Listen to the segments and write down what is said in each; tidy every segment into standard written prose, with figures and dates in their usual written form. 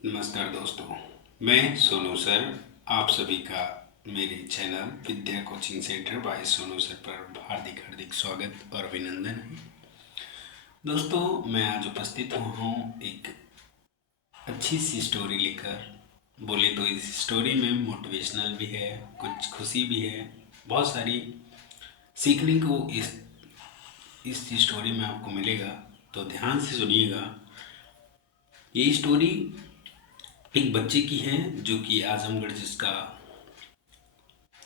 नमस्कार दोस्तों, मैं सोनू सर आप सभी का मेरे channel Vidya coaching centre by Sonu sir पर हार्दिक हार्दिक स्वागत और अभिनंदन है। दोस्तों, मैं आज उपस्थित हुआ हूँ एक अच्छी सी स्टोरी लेकर। बोले तो इस स्टोरी में मोटिवेशनल भी है, कुछ खुशी भी है, बहुत सारी सीखने को इस स्टोरी में आपको मिलेगा। तो ध्यान से सुनिएगा। ये स्टोरी एक बच्चे की है जो कि आजमगढ़ जिसका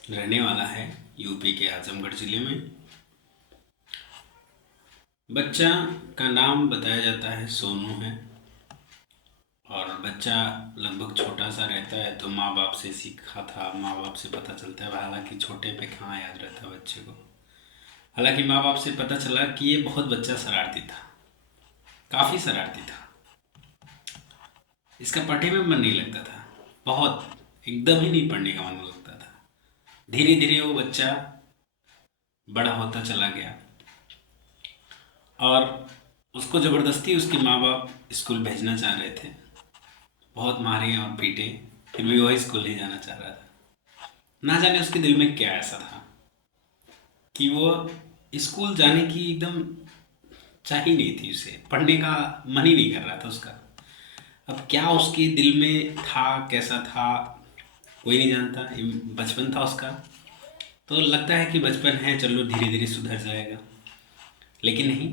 रहने वाला है, यूपी के आजमगढ़ जिले में। बच्चा का नाम बताया जाता है सोनू है। और बच्चा लगभग छोटा सा रहता है तो माँ बाप से सीखा था, माँ बाप से पता चलता है। हालांकि छोटे पे कहाँ याद रहता है बच्चे को। हालांकि माँ बाप से पता चला कि ये बहुत बच्चा शरारती था, काफ़ी शरारती था। इसका पढ़ने में मन नहीं लगता था, बहुत एकदम ही नहीं पढ़ने का मन लगता था। धीरे धीरे वो बच्चा बड़ा होता चला गया और उसको ज़बरदस्ती उसके माँ बाप स्कूल भेजना चाह रहे थे। बहुत मारे और पीटे, फिर भी वही स्कूल नहीं जाना चाह रहा था। ना जाने उसके दिल में क्या ऐसा था कि वो स्कूल जाने की एकदम चाह ही नहीं थी, उसे पढ़ने का मन ही नहीं कर रहा था उसका। अब क्या उसके दिल में था, कैसा था, कोई नहीं जानता। ये बचपन था उसका, तो लगता है कि बचपन है, चलो धीरे धीरे सुधर जाएगा। लेकिन नहीं।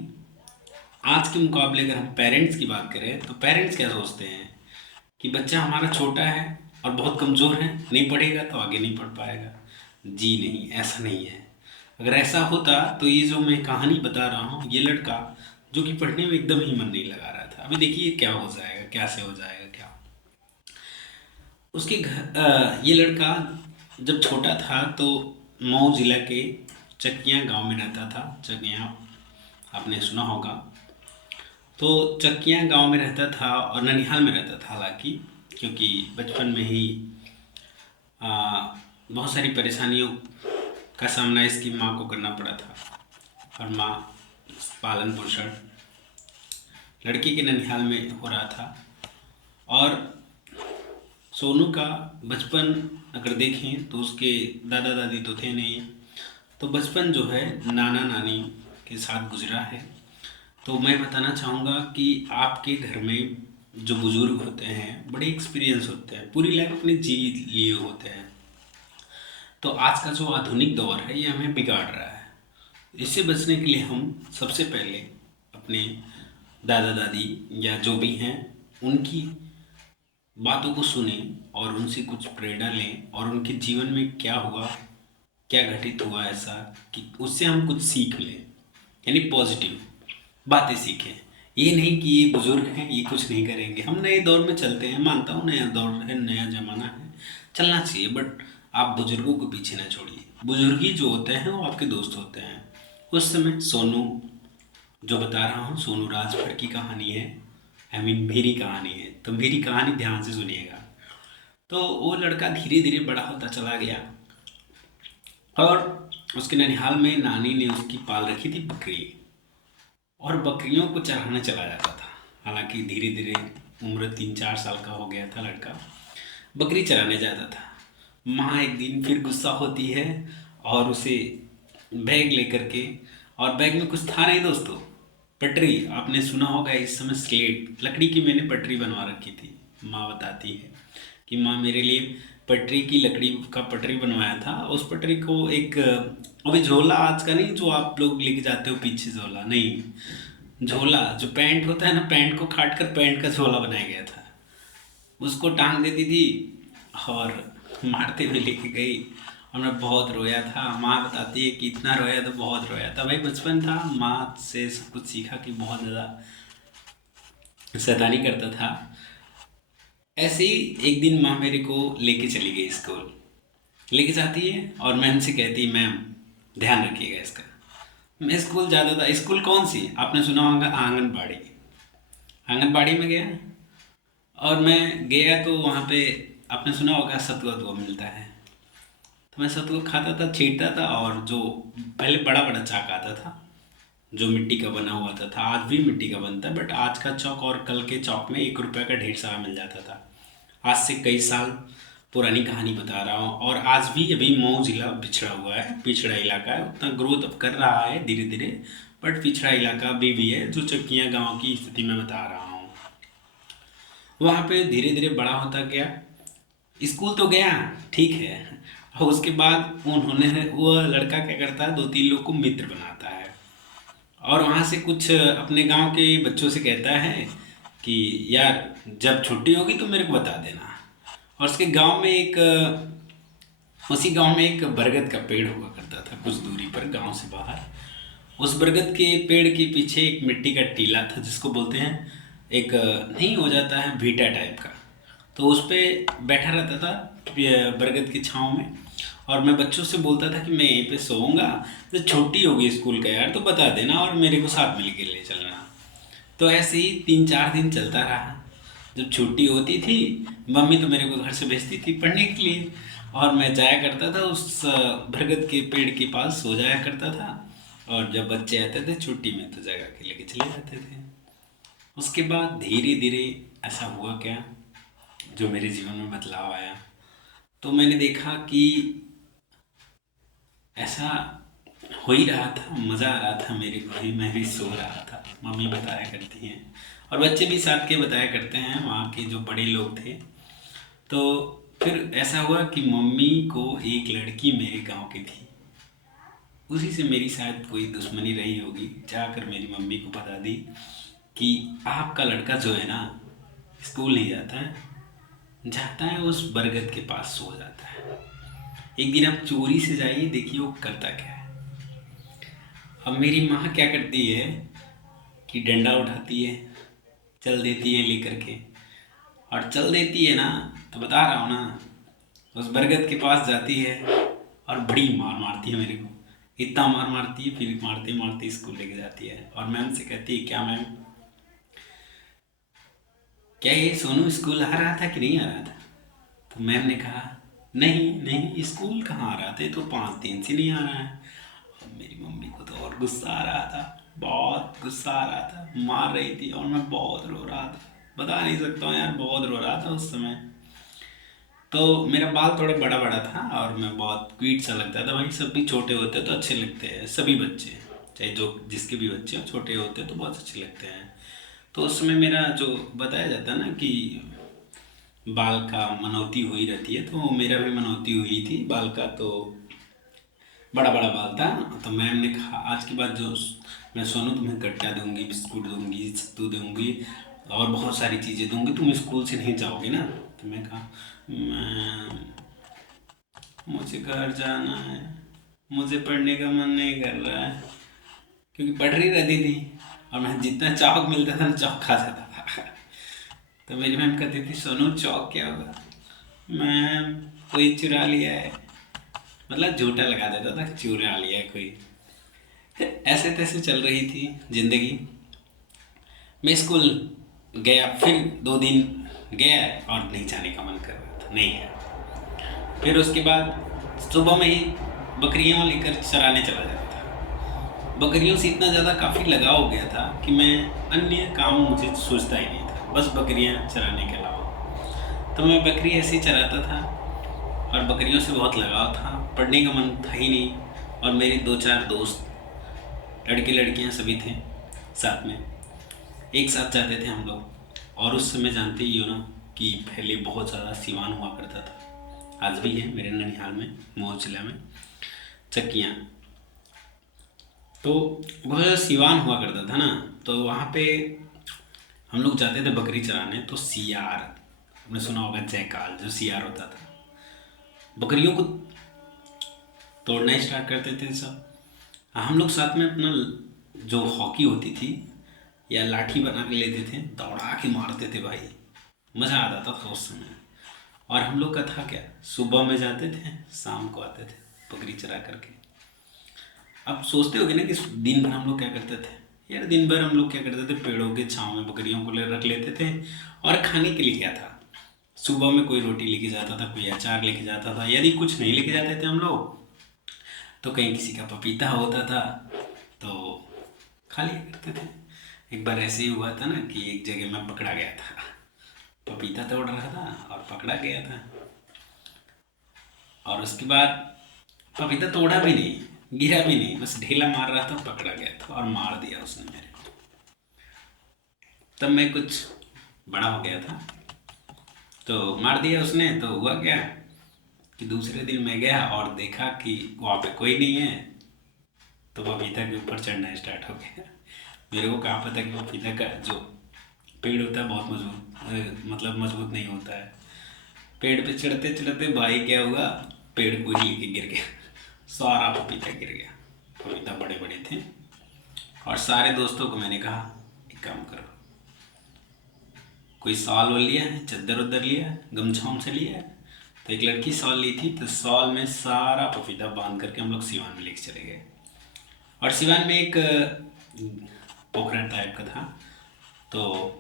आज के मुकाबले अगर हम पेरेंट्स की बात करें तो पेरेंट्स क्या सोचते हैं कि बच्चा हमारा छोटा है और बहुत कमज़ोर है, नहीं पढ़ेगा तो आगे नहीं पढ़ पाएगा। जी नहीं, ऐसा नहीं है। अगर ऐसा होता तो ये जो मैं कहानी बता रहा हूँ, ये लड़का जो कि पढ़ने में एकदम ही मन नहीं लगा रहा था, अभी देखिए क्या हो जाएगा, क्या से हो जाएगा क्या। उसके घर ये लड़का जब छोटा था तो मऊ जिला के चकिया गांव में रहता था। चकिया आपने सुना होगा। तो चकिया गांव में रहता था और ननिहाल में रहता था। हालांकि क्योंकि बचपन में ही आ, बहुत सारी परेशानियों का सामना इसकी माँ को करना पड़ा था। और माँ पालन पोषण लड़की के ननिहाल में हो रहा था। और सोनू का बचपन अगर देखें तो उसके दादा दादी तो थे नहीं, तो बचपन जो है नाना नानी के साथ गुजरा है। तो मैं बताना चाहूँगा कि आपके घर में जो बुज़ुर्ग होते हैं, बड़े एक्सपीरियंस होते हैं, पूरी लाइफ अपने जी लिए होते हैं। तो आज का जो आधुनिक दौर है ये हमें बिगाड़ रहा है। इससे बचने के लिए हम सबसे पहले अपने दादा दादी या जो भी हैं उनकी बातों को सुने और उनसे कुछ प्रेरणा लें और उनके जीवन में क्या हुआ, क्या घटित हुआ ऐसा कि उससे हम कुछ सीख लें, यानी पॉजिटिव बातें सीखें। ये नहीं कि ये बुजुर्ग हैं, ये कुछ नहीं करेंगे। हम नए दौर में चलते हैं, मानता हूँ नया दौर है, नया ज़माना है, चलना चाहिए। बट आप बुजुर्गों को पीछे ना छोड़िए। बुजुर्गी जो होते हैं वो आपके दोस्त होते हैं। उस समय सोनू जो बता रहा हूँ, सोनू राजभर की कहानी है, आई मीन मेरी कहानी है। तो मेरी कहानी ध्यान से सुनिएगा। तो वो लड़का धीरे धीरे बड़ा होता चला गया और उसके ननिहाल में नानी ने उसकी पाल रखी थी बकरी, और बकरियों को चराने चला जाता था। हालांकि धीरे धीरे उम्र 3-4 साल का हो गया था लड़का, बकरी चराने जाता था। माँ एक दिन फिर गुस्सा होती है और उसे बैग लेकर के, और बैग में कुछ था नहीं दोस्तों, पटरी। आपने सुना होगा इस समय स्लेट लकड़ी की मैंने पटरी बनवा रखी थी। माँ बताती है कि माँ मेरे लिए पटरी की लकड़ी का पटरी बनवाया था। उस पटरी को एक अभी झोला आज का नहीं जो आप लोग लेके जाते हो पीछे, झोला नहीं, झोला जो पैंट होता है ना, पैंट को काट कर पैंट का झोला बनाया गया था, उसको टांग देती थी और मारते हुए लेके गई। और मैं बहुत रोया था। माँ बताती है कि इतना रोया तो बहुत रोया था। भाई बचपन था, माँ से सब कुछ सीखा कि बहुत ज़्यादा शैतानी करता था। ऐसे ही एक दिन माँ मेरे को लेके चली गई स्कूल, लेके जाती है और मैम से कहती है मैम ध्यान रखिएगा इसका। मैं स्कूल जाता था। स्कूल कौन सी, आपने सुना होगा आंगनबाड़ी। आंगनबाड़ी में गया और मैं गया तो वहाँ पे आपने सुना होगा सतुआ वतुआ मिलता है। तो मैं सतुआ खाता था, छींटता था, और जो पहले बड़ा बड़ा चाक आता था जो मिट्टी का बना हुआ था आज भी मिट्टी का बनता है, बट आज का चौक और कल के चौक में 1 रुपये का ढेर सारा मिल जाता था। आज से कई साल पुरानी कहानी बता रहा हूँ। और आज भी अभी मऊ जिला पिछड़ा हुआ है, पिछड़ा इलाका है, उतना ग्रोथ अब कर रहा है धीरे धीरे, बट पिछड़ा इलाका अभी भी है, जो चक्कियाँ गांव की स्थिति में बता रहा हूँ। वहाँ पे धीरे धीरे बड़ा होता गया, स्कूल तो गया, ठीक है। और उसके बाद उन्होंने वो लड़का क्या करता है, 2-3 लोग को मित्र बनाता है और वहाँ से कुछ अपने गांव के बच्चों से कहता है कि यार जब छुट्टी होगी तो मेरे को बता देना। और उसके गांव में एक उसी गांव में एक बरगद का पेड़ हुआ करता था, कुछ दूरी पर गांव से बाहर। उस बरगद के पेड़ के पीछे एक मिट्टी का टीला था, जिसको बोलते हैं एक नहीं हो जाता है भीटा टाइप का। तो उस पे बैठा रहता था बरगद की छाँव में। और मैं बच्चों से बोलता था कि मैं यहीं पे सोऊंगा, तो छुट्टी होगी स्कूल का यार तो बता देना और मेरे को साथ मिल के ले चलना। तो ऐसे ही 3-4 दिन चलता रहा। जब छुट्टी होती थी, मम्मी तो मेरे को घर से भेजती थी पढ़ने के लिए, और मैं जाया करता था उस बरगद के पेड़ के पास, सो जाया करता था। और जब बच्चे आते थे छुट्टी में तो जगह के लेके चले जाते थे। उसके बाद धीरे धीरे ऐसा हुआ क्या, जो मेरे जीवन में बदलाव आया। तो मैंने देखा कि ऐसा हो ही रहा था, मज़ा आ रहा था मेरे को भी, मैं भी सो रहा था, मम्मी बताया करती हैं और बच्चे भी साथ के बताया करते हैं, वहाँ के जो बड़े लोग थे। तो फिर ऐसा हुआ कि मम्मी को एक लड़की मेरे गांव की थी, उसी से मेरी शायद कोई दुश्मनी रही होगी, जाकर मेरी मम्मी को बता दी कि आपका लड़का जो है ना, स्कूल नहीं जाता है, जाता है उस बरगद के पास सो जाता है। एक दिन आप चोरी से जाइए, देखिए वो करता क्या है। अब मेरी माँ क्या करती है कि डंडा उठाती है, चल देती है लेकर के, और चल देती है ना, तो बता रहा हूँ ना, उस बरगद के पास जाती है और बड़ी मार मारती है मेरे को। इतना मार मारती है, फिर मारते मारते स्कूल लेके जाती है और मैम से कहती है, क्या मैम, क्या ये सोनू स्कूल आ रहा था कि नहीं आ रहा था? तो मैम ने कहा, नहीं नहीं, स्कूल कहाँ आ रहा था, ये तो 5 दिन से नहीं आ रहा है। अब मेरी मम्मी को तो और गुस्सा आ रहा था, बहुत गुस्सा आ रहा था, मार रही थी और मैं बहुत रो रहा था, बता नहीं सकता हूँ यार, बहुत रो रहा था उस समय। तो मेरा बाल थोड़ा बड़ा बड़ा था और मैं बहुत क्यूट सा लगता था भाई, सब भी छोटे होते तो अच्छे लगते हैं, सभी बच्चे, चाहे जो जिसके भी बच्चे हो छोटे होते तो बहुत अच्छे लगते हैं। तो उस समय मेरा जो बताया जाता है ना कि बाल का मनौती हुई रहती है, तो मेरा भी मनौती हुई थी बाल का, तो बड़ा बड़ा बाल था। तो मैम ने कहा, आज के बाद जो मैं सोनू तुम्हें गट्टा दूंगी, बिस्कुट दूंगी, सत्तू दूंगी और बहुत सारी चीज़ें दूंगी, तुम स्कूल से नहीं जाओगे ना? तो मैं कहा, मैम मुझे घर जाना है, मुझे पढ़ने का मन नहीं कर रहा है, क्योंकि पढ़ रही रहती थी और मैं जितना चौक मिलता था ना चौक खा जाता था। तो मेरी मैम कहती थी, सोनू चौक क्या होगा? मैम कोई चुरा लिया है, मतलब झूठा लगा देता था, चुरा लिया है कोई। ऐसे तैसे चल रही थी जिंदगी। मैं स्कूल गया, फिर 2 दिन गया और नहीं जाने का मन कर रहा था, नहीं गया। फिर उसके बाद सुबह में ही बकरियां लेकर चराने चला जाता था। बकरियों से इतना ज़्यादा काफ़ी लगाव हो गया था कि मैं अन्य काम मुझे सोचता ही नहीं था, बस बकरियां चराने के अलावा। तो मैं बकरी ऐसे ही चराता था और बकरियों से बहुत लगाव था, पढ़ने का मन था ही नहीं। और मेरे 2-4 दोस्त, लड़के लड़कियां सभी थे साथ में, एक साथ जाते थे हम लोग। और उस समय जानते ही हो ना कि पहले बहुत ज़्यादा सिवान हुआ करता था, आज भी है मेरे ननिहाल में, मऊ जिला में चक्कियाँ। तो बहुत ज़्यादा सिवान हुआ करता था ना, तो वहाँ पे हम लोग जाते थे बकरी चराने। तो सियार, आपने सुना होगा जयकाल, जो सियार होता था, बकरियों को तोड़ना स्टार्ट करते थे सब। हम लोग साथ में अपना जो हॉकी होती थी या लाठी बना के लेते थे, दौड़ा के मारते थे भाई, मज़ा आता था उस समय। और हम लोग का था क्या, सुबह में जाते थे, शाम को आते थे बकरी चरा करके। अब सोचते होगे ना कि दिन भर हम लोग क्या करते थे। यार दिन भर हम लोग क्या करते थे, पेड़ों के छाँव में बकरियों को ले रख लेते थे। और खाने के लिए क्या था, सुबह में कोई रोटी लेके जाता था, कोई अचार लेके जाता था, यदि कुछ नहीं लेके जाते थे हम लोग, तो कहीं किसी का पपीता होता था तो खा लिया करते थे। एक बार ऐसे ही हुआ था ना कि एक जगह मैं पकड़ा गया था, पपीता तोड़ रहा था और पकड़ा गया था। और उसके बाद पपीता तोड़ा भी नहीं, गिरा भी नहीं, बस ढीला मार रहा था, पकड़ा गया था और मार दिया उसने मेरे को। तब मैं कुछ बड़ा हो गया था, तो मार दिया उसने। तो हुआ क्या कि दूसरे दिन मैं गया और देखा कि वहाँ पे कोई नहीं है, तो पपीता के ऊपर चढ़ना स्टार्ट हो गया। मेरे को कहाँ पता कि पपीता का जो पेड़ होता है बहुत मजबूत, मतलब मजबूत नहीं होता है। पेड़ पे चढ़ते चढ़ते भाई क्या हुआ, पेड़ को ही लेके गिर गया, सारा पपीता गिर गया। पपीता बड़े बड़े थे। और सारे दोस्तों को मैंने कहा एक काम करो, कोई शॉल वो लिया है, चद्दर उद्दर लिया है, गमछा उमछा लिया है। तो एक लड़की शॉल ली थी, तो शॉल में सारा पपीता बांध करके हम लोग सिवान में लेके चले गए। और सिवान में एक पोखरा टाइप का था, तो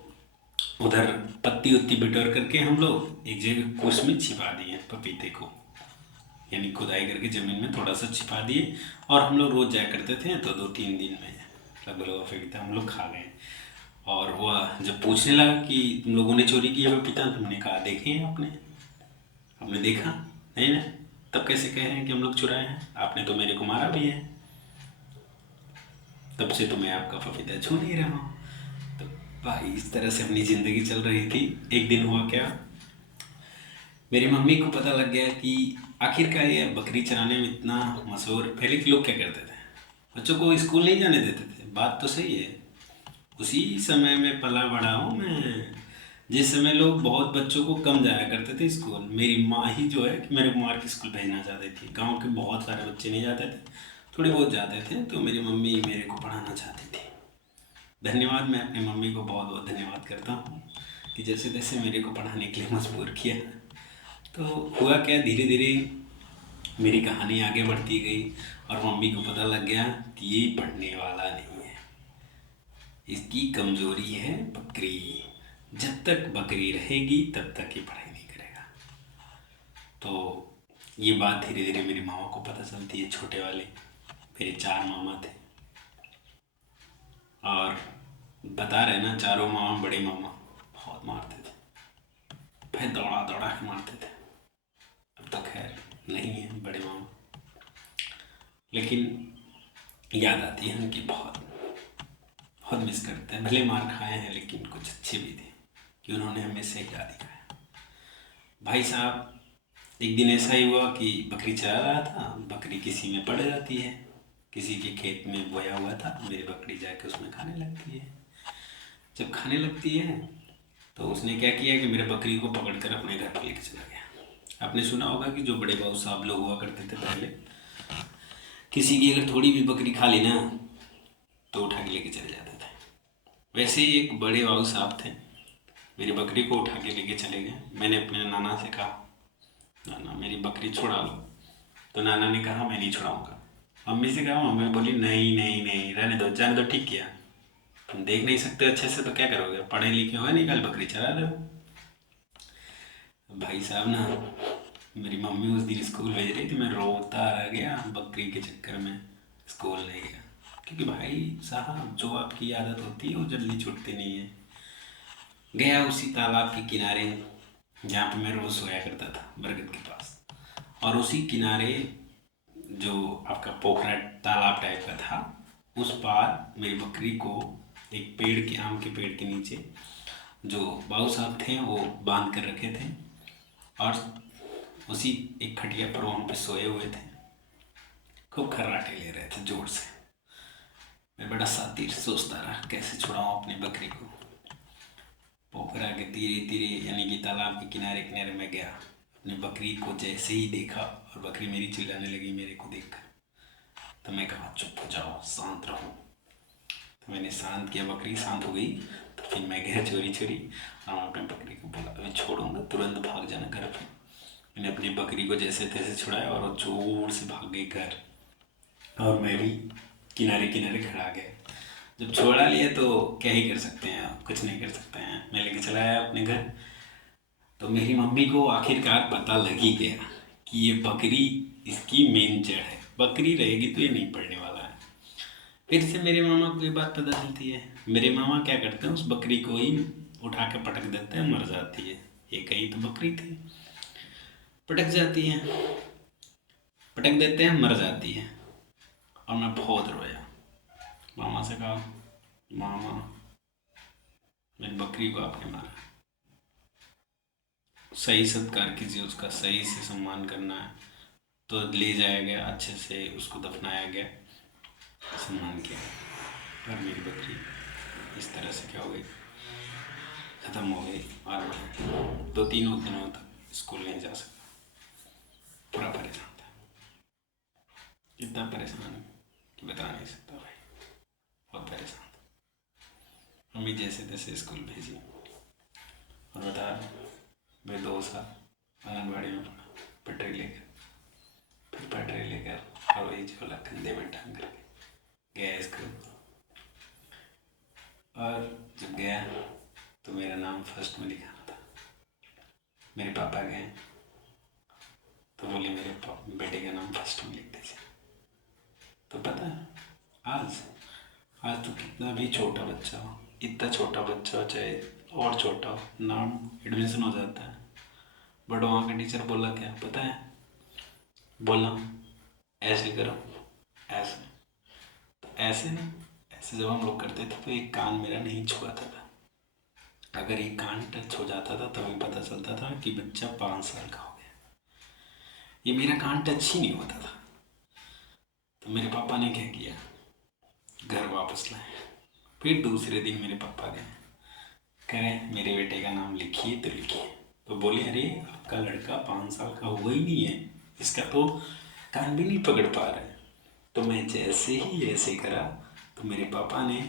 उधर पत्ती उत्ती बिटोर करके हम लोग एक जगह कुछ में छिपा दिए पपीते को, यानी खुदाई करके ज़मीन में थोड़ा सा छिपा दिए। और हम लोग रोज़ जाया करते थे, तो 2-3 दिन में लगभग पपीता हम लोग खा गए। और वह जब पूछने लगा कि तुम लोगों ने चोरी किया पपीता, तो हमने कहा देखे आपने देखा नहीं ना, तब कैसे कह रहे हैं कि हम लोग चुराए हैं, आपने तो मेरे को मारा भी है, तब से तो मैं आपका पपीता छू नहीं रहा हूँ। तो भाई इस तरह से अपनी ज़िंदगी चल रही थी। एक दिन हुआ क्या, मेरी मम्मी को पता लग गया कि आखिरकार ये बकरी चराने में इतना मशहूर। पहले के लोग क्या करते थे, बच्चों को स्कूल नहीं जाने देते थे, बात तो सही है। उसी समय में पला बड़ा हूँ मैं, जिस समय लोग बहुत बच्चों को कम जाया करते थे स्कूल। मेरी माँ ही जो है कि मेरे को मार के स्कूल भेजना चाहती थी। गांव के बहुत सारे बच्चे नहीं जाते थे, थोड़े बहुत जाते थे, तो मेरी मम्मी मेरे को पढ़ाना चाहती थी। धन्यवाद, मैं अपनी मम्मी को बहुत बहुत धन्यवाद करता हूँ कि जैसे तैसे मेरे को पढ़ाने के लिए मजबूर किया। तो हुआ क्या, धीरे धीरे मेरी कहानी आगे बढ़ती गई और मम्मी को पता लग गया कि ये पढ़ने वाला नहीं है, इसकी कमजोरी है बकरी। जब तक बकरी रहेगी तब तक ये पढ़ाई नहीं करेगा। तो ये बात धीरे धीरे मेरी मामा को पता चलती है, छोटे वाले। मेरे 4 मामा थे, और बता रहे ना, चारों मामा बड़े मामा बहुत मारते थे, फिर दौड़ा दौड़ा के मारते थे। अब तो खैर नहीं है बड़े मामा, लेकिन याद आती है उनकी, बहुत बहुत मिस करते हैं। भले मार खाए हैं, लेकिन कुछ अच्छे भी थे कि उन्होंने हमें सही राह दिखाया। भाई साहब, एक दिन ऐसा ही हुआ कि बकरी चरा रहा था, बकरी किसी में पड़ जाती है, किसी के खेत में बोया हुआ था, मेरी बकरी जाके उसमें खाने लगती है। जब खाने लगती है तो उसने क्या किया कि मेरे बकरी को पकड़कर अपने घर पर लेके चला गया। आपने सुना होगा कि जो बड़े बाबू साहब लोग हुआ करते थे पहले, किसी की अगर थोड़ी भी बकरी खा ली ना, तो उठा के लेके चले जाते थे। वैसे ही एक बड़े बाबू साहब थे, मेरी बकरी को उठा के लेके चले गए। मैंने अपने नाना से कहा, नाना मेरी बकरी छुड़ा लो। तो नाना ने कहा मैं नहीं छुड़ाऊंगा। मम्मी से कहा, मम्मी बोली नहीं नहीं नहीं, रहने दो, जाने दो। ठीक किया, तुम देख नहीं सकते अच्छे से तो क्या करोगे, पढ़े लिखे हो नहीं, कल बकरी चरा रहे हो। भाई साहब ना, मेरी मम्मी उस दिन स्कूल भेज रही थी, मैं रोता रह गया बकरी के चक्कर में, स्कूल नहीं गया। क्योंकि भाई साहब जो आपकी आदत होती है वो जल्दी छूटती नहीं है। गया उसी तालाब के किनारे जहाँ पे मैं रोज़ सोया करता था, बरगद के पास। और उसी किनारे जो आपका पोखरा तालाब टाइप का था, उस पार मेरी बकरी को एक पेड़ के, आम के पेड़ के नीचे जो बाबू साहब थे वो बांध कर रखे थे, और उसी एक खटिया पर वहाँ पे सोए हुए थे, खूब खर्राटे ले रहे थे जोर से। मैं बड़ा सातिर सोचता रहा कैसे छुड़ाऊँ अपनी बकरी को। पोखरा के तीरे तीरे यानी कि तालाब के किनारे किनारे मैं गया, अपनी बकरी को जैसे ही देखा और बकरी मेरी चिल्लाने लगी मेरे को देखकर, तो मैं कहा चुप हो जाओ, शांत रहो। तो मैंने शांत किया, बकरी शांत हो गई। तो फिर मैं गया चोरी चोरी और अपनी बकरी को बोला अभी छोड़ूंगा, तुरंत भाग जाना घर पे। मैंने अपनी बकरी को जैसे तैसे छुड़ाया और वो जोर से भाग गई घर, और मैं भी किनारे किनारे खड़ा गया। जब छोड़ा लिया तो क्या ही कर सकते हैं, कुछ नहीं कर सकते हैं। मैं लेके चला आया अपने घर। तो मेरी मम्मी को आखिरकार पता लग ही गया कि ये बकरी इसकी मेन जड़ है, बकरी रहेगी तो ये नहीं पड़ने वाला है। फिर से मेरे मामा को ये बात पता चलती है। मेरे मामा क्या करते हैं, उस बकरी को ही उठा के पटक देते हैं, मर जाती है। ये कहीं तो बकरी थी, पटक जाती है, पटक देते हैं, मर जाती है। और मैं बहुत रोया, मामा से कहा, मामा मेरी बकरी को आपने मारा, सही सत्कार कीजिए, उसका सही से सम्मान करना है। तो ले जाया गया, अच्छे से उसको दफनाया गया, सम्मान किया। पर मेरी बकरी इस तरह से क्या हो गई, ख़त्म हो गई। और मैं 2-3 दिनों तक स्कूल नहीं जा सका, पूरा परेशान था, इतना परेशान कि बता नहीं सकता भाई, बहुत परेशान था। मम्मी जैसे तैसे स्कूल भेजी, और बता मैं 2 साल आंगनबाड़ी में पढ़ा, पटरी लेकर, फिर पटरी लेकर और वही झोला कंधे में टांग करके गया स्कूल। और जब गया तो मेरा नाम फर्स्ट में लिखाना था। मेरे पापा गए तो बोले मेरे बेटे का नाम फर्स्ट में लिख दीजिए। तो पता है, आज आज तो कितना भी छोटा बच्चा हो, इतना छोटा बच्चा हो चाहे और छोटा हो, नाम एडमिशन हो जाता है। बट वहाँ का टीचर बोला क्या पता है, बोला ऐसे करो, ऐसे। तो ऐसे ना, ऐसे जब हम लोग करते थे तो एक कान मेरा नहीं छुआता था। अगर एक कान टच हो जाता था तभी पता चलता था कि बच्चा 5 साल का हो गया। ये मेरा कान टच ही नहीं होता था। तो मेरे पापा ने क्या किया, घर वापस लाए। फिर दूसरे दिन मेरे पापा गए, करें मेरे बेटे का नाम लिखिए तो लिखिए। तो बोले अरे आपका लड़का 5 साल का हुआ ही नहीं है, इसका तो कान भी नहीं पकड़ पा रहा है। तो मैं जैसे ही ऐसे करा तो मेरे पापा ने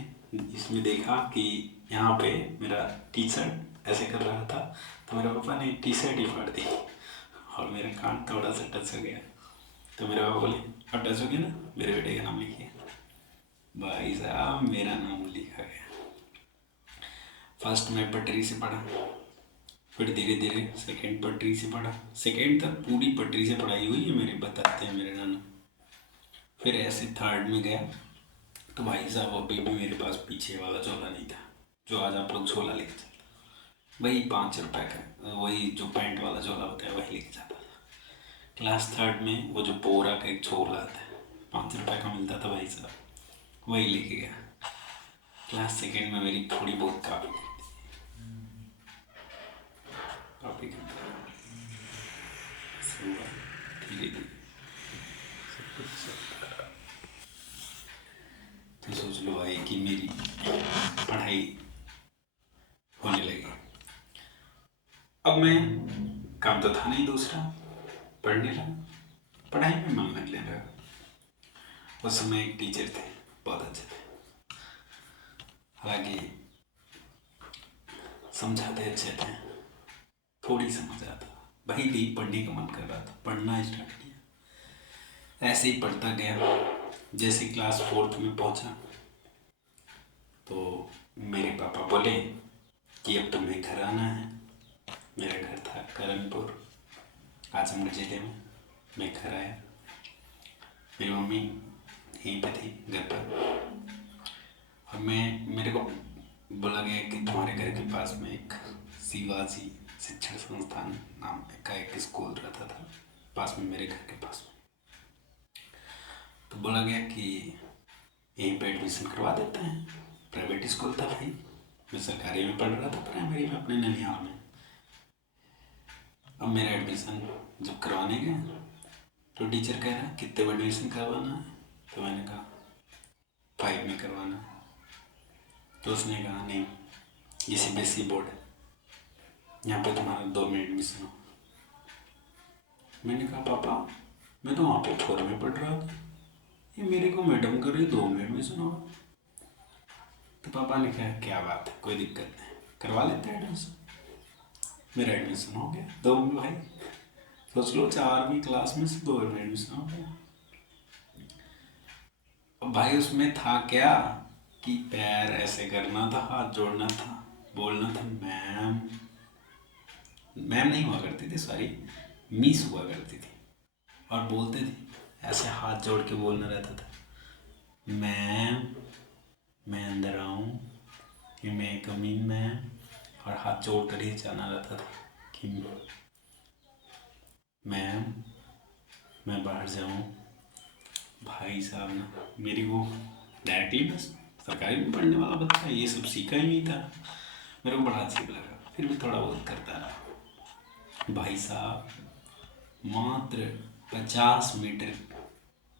इसमें देखा कि यहाँ पे मेरा टी शर्ट ऐसे कर रहा था, तो मेरे पापा ने टी शर्ट ही फाड़ दी और मेरा कान थोड़ा सा टच हो गया। तो मेरे पापा बोले अब टच हो गया ना, मेरे बेटे का नाम लिखिए। भाई साहब मेरा नाम लिखा गया। फर्स्ट में पटरी से पढ़ा, फिर धीरे धीरे सेकेंड पटरी से पढ़ा, सेकेंड तक पूरी पटरी से पढ़ाई हुई है मेरे, बताते हैं मेरे नाना। फिर ऐसे थर्ड में गया तो भाई साहब अभी भी मेरे पास पीछे वाला झोला नहीं था, जो आज आप लोग झोला लेके चलते, वही 5 रुपए का, वही जो पैंट वाला झोला होता है वही लेके जाता था। क्लास थर्ड में वो जो बोरा का एक झोला आता है, 5 रुपए का मिलता था भाई साहब, वही लेके गया। क्लास सेकेंड में मेरी थोड़ी बहुत कापी कापी धीरे धीरे सब कुछ चलता। तो सोच लो भाई कि मेरी पढ़ाई होने लगी। अब मैं, काम तो था नहीं दूसरा, पढ़ने लगा, पढ़ाई में मन लगने लगा। उस समय एक टीचर थे, बहुत अच्छे थे, हालांकि समझाते अच्छे थे, थोड़ी समझ आता, वही थी पढ़ने का मन कर रहा था, पढ़ना स्टार्ट किया। ऐसे ही पढ़ता गया। जैसे क्लास फोर्थ में पहुंचा तो मेरे पापा बोले कि अब तुम्हें घर आना है। मेरा घर था करणपुर, आजमगढ़ जिले में। मैं घर आया, मेरी मम्मी यहीं पे थी घर पर, और मेरे को बोला गया कि तुम्हारे घर के पास में एक शिवाजी शिक्षण संस्थान नाम का एक स्कूल रहता था, पास में, मेरे घर के पास में। तो बोला गया कि यहीं पे एडमिशन करवा देते हैं। प्राइवेट स्कूल था भाई, मैं सरकारी में पढ़ रहा था, प्राइमरी में अपने ननिहाल में। अब मेरा एडमिशन जब करवाने गए तो टीचर कह रहा कितने में एडमिशन करवाना है, तो मैंने कहा 5 में करवाना है। तो उसने कहा नहीं, ये CBSE बोर्ड है, यहाँ पे तुम्हारा 2 में एडमिशन हो। मैंने कहा पापा मैं तो वहाँ पे 4 में पढ़ रहा था, ये मेरे को मैडम कर रही 2 में एडमिशन होगा। तो पापा ने कहा क्या बात है, कोई दिक्कत नहीं, करवा लेते हैं एडमिशन। मेरा एडमिशन हो गया 2 में भाई, सोच लो 4वीं क्लास में से 2 में एडमिशन हो गया। अब भाई उसमें था क्या कि पैर ऐसे करना था, हाथ जोड़ना था, बोलना था मैम, मैम नहीं हुआ करती थी, सॉरी मिस हुआ करती थी, और बोलते थे ऐसे हाथ जोड़ के बोलना रहता था, मैम मैं अंदर आऊँ, कि मैं कम इन मैम, और हाथ जोड़ कर ही जाना रहता था कि मैम मैं बाहर जाऊँ। भाई साहब ना, मेरी वो डायरेक्टली बस सरकारी में पढ़ने वाला बच्चा ये सब सीखा ही नहीं था। मेरे को बड़ा अजीब लगा, फिर भी थोड़ा बहुत करता रहा। भाई साहब मात्र 50 मीटर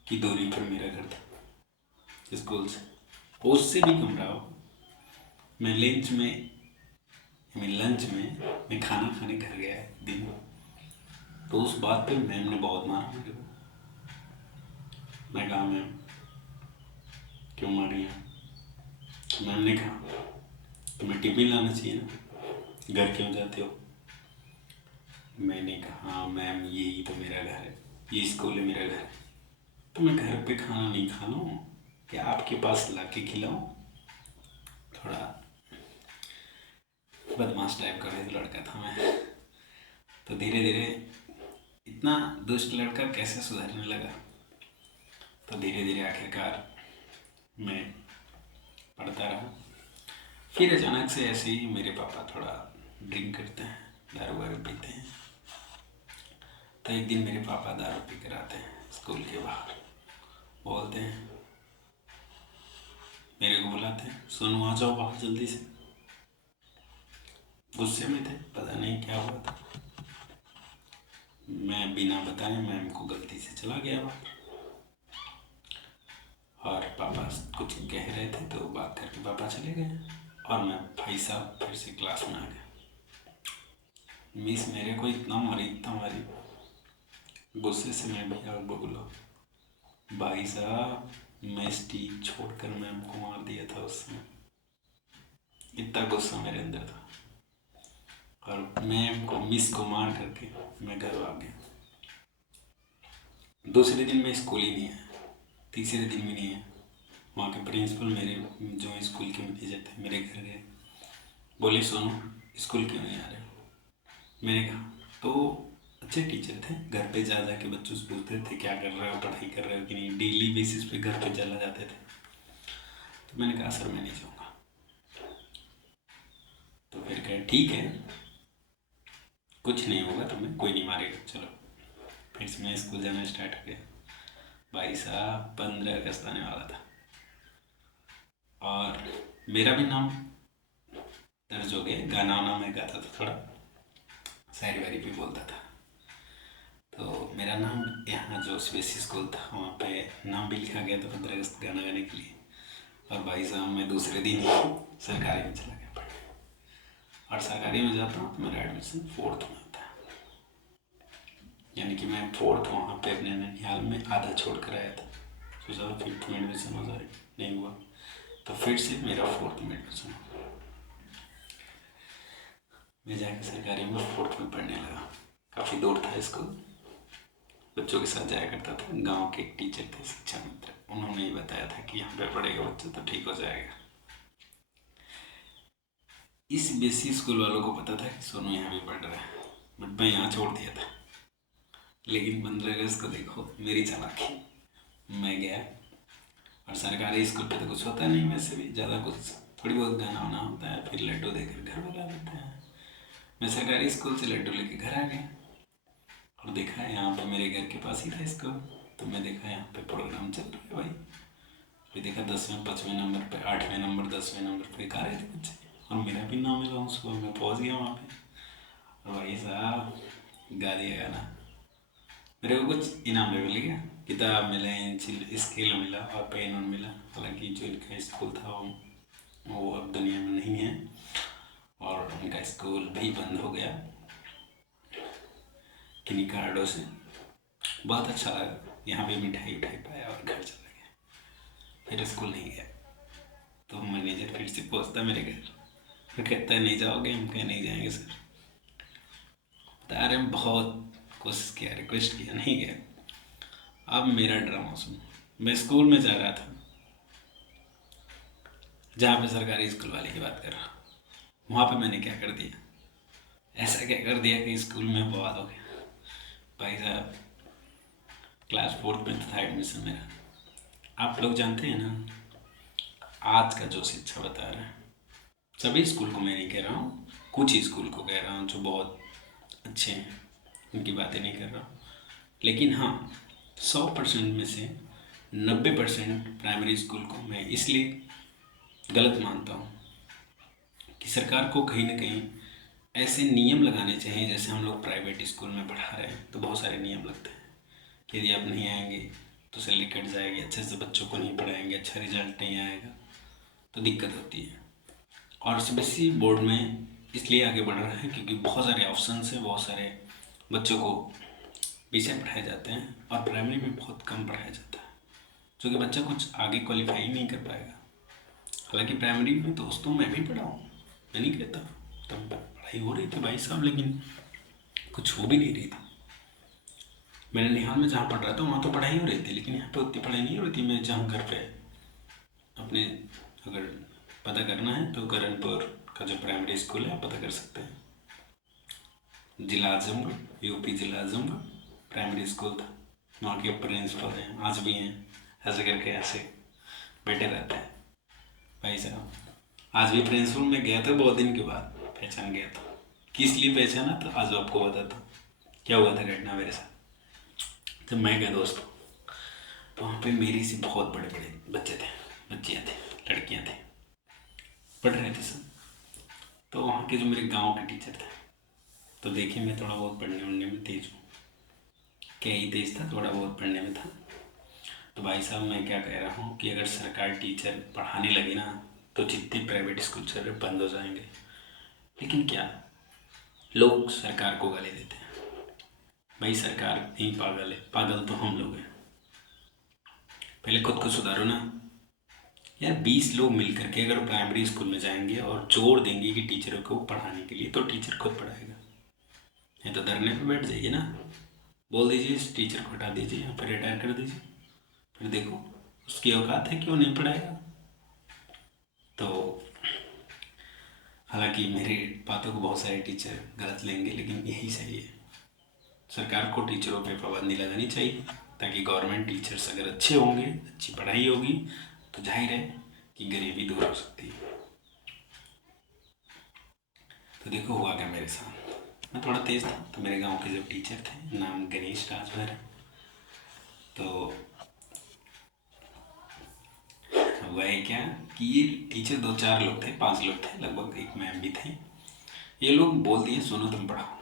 की दूरी पर मेरा घर था स्कूल से, उससे भी कम रहा हो। मैं लंच में मैं खाना खाने घर गया दिन, तो उस बात पे मैम ने बहुत मारा मेरे को। मैं कहा मैम क्यों मारी है? मैम ने कहा तुम्हें टिफिन लाना चाहिए ना, घर क्यों जाते हो? मैंने कहा हाँ मैम यही तो मेरा घर है, ये स्कूल है मेरा घर, तो मैं घर पे खाना नहीं खा लूँ या आपके पास ला के खिलाऊँ? थोड़ा बदमाश टाइप का भी लड़का था मैं। तो धीरे धीरे इतना दुष्ट लड़का कैसे सुधरने लगा, तो धीरे धीरे आखिरकार मैं पढ़ता रहा। फिर अचानक से ऐसे ही मेरे पापा थोड़ा ड्रिंक करते हैं, दारू वारू पीते हैं। तो एक दिन मेरे पापा दारू पी कर आते हैं स्कूल के बाहर, बोलते हैं, मेरे को बुलाते हैं, सोनू आ जाओ बाहर जल्दी से। गुस्से में थे, पता नहीं क्या हुआ था। मैं बिना बताए मैम को गलती से चला गया बाहर, और पापा कुछ कह रहे थे तो बात करके पापा चले गए, और मैं भाई साहब फिर से क्लास में आ गया। मिस मेरे को इतना मारी, गुस्से से मैं भी आग बबूला। भाई साहब मैं स्टीक छोड़कर मैम को मार दिया था उस समय, इतना गुस्सा मेरे अंदर था। और मैम को मिस को मार करके मैं घर आ गया। दूसरे दिन मैं स्कूल ही नहीं आया, तीसरे दिन भी नहीं आया। वहाँ के प्रिंसिपल मेरे जो स्कूल के मैनेजर थे मेरे घर गए, बोले सोनू स्कूल क्यों नहीं आ रहे हो? मैंने कहा तो अच्छे टीचर थे, घर पे जा के बच्चों से पूछते थे क्या कर रहे हो, पढ़ाई कर रहे हो कि नहीं, डेली बेसिस पे घर पे चला जाते थे। तो मैंने कहा सर मैं नहीं जाऊँगा। तो फिर कहे ठीक है कुछ नहीं होगा तुम्हें, कोई नहीं मारेगा, चलो। फिर से मैं स्कूल जाना स्टार्ट हो गया। भाई साहब 15 अगस्त आने वाला था, और मेरा भी नाम दर्ज हो गया। गाना वाना मैं गाता था, थोड़ा शायरी वायरी भी बोलता था। तो मेरा नाम यहाँ जो स्पेसी स्कूल था वहाँ पे नाम भी लिखा गया था 15 अगस्त गाना गाने के लिए। और भाई साहब मैं दूसरे दिन ही सरकारी में चला गया पढ़ने, और सरकारी में जाता हूँ तो मेरा एडमिशन 4th में होता है। यानी कि मैं 4th वहाँ पे अपने ननिहाल में आधा छोड़ कर आया था, सोचा 5th में एडमिशन हो जाए, नहीं हुआ, तो फिर से मेरा 4th में एडमिशन हुआ। मैं जाकर सरकारी में 4th में पढ़ने लगा। काफ़ी दूर था स्कूल, बच्चों के साथ जाया करता था। गांव के एक टीचर थे शिक्षा मित्र, उन्होंने ही बताया था कि यहाँ पे पढ़ेगा बच्चा तो ठीक हो जाएगा। इस बेसिक स्कूल वालों को पता था कि सोनू यहाँ भी पढ़ रहा है, बट मैं यहाँ छोड़ दिया था। लेकिन 15 अगस्त को देखो मेरी चालाकी, मैं गया, और सरकारी स्कूल पे तो कुछ होता नहीं, वैसे भी ज़्यादा कुछ, थोड़ी बहुत गाना वाना होता है, फिर लड्डू देकर घर बुला लेते हैं। मैं सरकारी स्कूल से लड्डू लेके घर आ गया, और देखा यहाँ पे मेरे घर के पास ही था स्कूल, तो मैं देखा यहाँ पे प्रोग्राम चल रहा है भाई। फिर देखा 10वें 5वें नंबर पे, 8वें नंबर 10वें नंबर पे गा रहे थे बच्चे, और मेरा भी नाम मिला उसको, मैं पहुँच गया वहाँ पे, और भाई साहब गा दिया गाना। मेरे को कुछ इनाम भी मिल गया, किताब मिले, स्केल मिला और पेन मिला। हालांकि जो इनका स्कूल था वो अब दुनिया में नहीं है, और उनका स्कूल भी बंद हो गया किन्हीं कारणों से। बहुत अच्छा लगा, यहाँ पे मिठाई उठाई पाया और घर चला गया। फिर स्कूल नहीं गया, तो मैनेजर फिर से पहुँचता मेरे घर, फिर कहता है नहीं जाओगे? हम कहे नहीं जाएंगे सर। बता रहे हैं बहुत कोशिश किया, रिक्वेस्ट किया, नहीं गया। अब मेरा ड्रामा सुनो, मैं स्कूल में जा रहा था जहाँ पे सरकारी स्कूल वाले की बात कर रहा हूँ, वहाँ पे मैंने क्या कर दिया, ऐसा क्या कर दिया कि स्कूल में बवाल हो गया। भाई साहब क्लास 4th में था एडमिशन मेरा। आप लोग जानते हैं ना, आज का जो शिक्षा बता रहा है, सभी स्कूल को मैं नहीं कह रहा हूँ, कुछ ही स्कूल को कह रहा हूँ जो बहुत अच्छे हैं, उनकी बातें नहीं कर रहा हूँ। लेकिन हाँ, 100% में से 90% प्राइमरी स्कूल को मैं इसलिए गलत मानता हूँ कि सरकार को कहीं ना कहीं ऐसे नियम लगाने चाहिए। जैसे हम लोग प्राइवेट स्कूल में पढ़ा रहे हैं तो बहुत सारे नियम लगते हैं कि यदि आप नहीं आएंगे तो सैलरी कट जाएगी, अच्छे से बच्चों को नहीं पढ़ाएंगे, अच्छा रिजल्ट नहीं आएगा तो दिक्कत होती है। और सीबीएसई बोर्ड में इसलिए आगे बढ़ रहा है क्योंकि बहुत सारे ऑप्शन है, बहुत सारे बच्चों को विषय पढ़ाए जाते हैं और प्राइमरी में बहुत कम पढ़ाया जाता है, जो कि बच्चा कुछ आगे क्वालिफाई नहीं कर पाएगा। हालांकि प्राइमरी में दोस्तों मैं भी पढ़ा हूँ, मैं नहीं कहता, तब पढ़ाई हो रही थी भाई साहब, लेकिन कुछ हो भी नहीं रही थी। मैंने निहाल में जहाँ पढ़ रहा था वहाँ तो पढ़ाई हो रही थी, लेकिन यहाँ पे उतनी पढ़ाई नहीं हो रही थी। मैं जहाँ घर पे अपने, अगर पता करना है तो करणपुर का जो प्राइमरी स्कूल है आप पता कर सकते हैं, जिला आजमगढ़, यूपी जिला आजमगढ़ प्राइमरी स्कूल था। वहाँ के प्रिंसिपल हैं, आज भी हैं, ऐसे करके ऐसे बैठे रहते हैं भाई साहब। आज भी प्रिंसिपल में गया था, बहुत दिन के बाद पहचान गया था। किस लिए पहचाना तो आज आपको बताता हूँ क्या हुआ था घटना मेरे साथ। जब मैं गया दोस्तों तो वहाँ पे मेरी से बहुत बड़े बड़े बच्चे थे, बच्चियाँ थे, लड़कियाँ थे, पढ़ रहे थे सब। तो वहाँ के जो मेरे गांव के टीचर थे, तो देखिए मैं थोड़ा बहुत पढ़ने उढ़ने में तेज हूँ, क्या ही तेज था, थोड़ा बहुत पढ़ने में था। तो भाई साहब मैं क्या कह रहा हूँ कि अगर सरकारी टीचर पढ़ाने लगे ना तो जितने प्राइवेट स्कूल चल रहे बंद हो जाएंगे। लेकिन क्या, लोग सरकार को गाली देते हैं। भाई सरकार नहीं पागल है, पागल तो हम लोग हैं। पहले खुद को सुधारो ना यार। 20 लोग मिल करके अगर प्राइमरी स्कूल में जाएंगे और जोर देंगे कि टीचरों को पढ़ाने के लिए, तो टीचर खुद पढ़ाएगा। नहीं तो धरने पे बैठ जाइए ना, बोल दीजिए इस टीचर को हटा दीजिए या फिर रिटायर कर दीजिए, फिर देखो उसकी औकात है कि वो नहीं पढ़ाएगा। तो हालांकि मेरी बातों को बहुत सारे टीचर गलत लेंगे, लेकिन यही सही है। सरकार को टीचरों पे पाबंदी लगानी चाहिए ताकि गवर्नमेंट टीचर्स अगर अच्छे होंगे, अच्छी पढ़ाई होगी, तो जाहिर है कि गरीबी दूर हो सकती है। तो देखो हुआ क्या मेरे साथ, मैं थोड़ा तेज था तो मेरे गांव के जो टीचर थे, नाम गणेश राजभर है, तो वह क्या कि ये टीचर 2-4 लोग थे, 5 लोग थे लगभग, एक मैम भी थे। ये लोग बोल दिए सुनो तुम पढ़ाओ।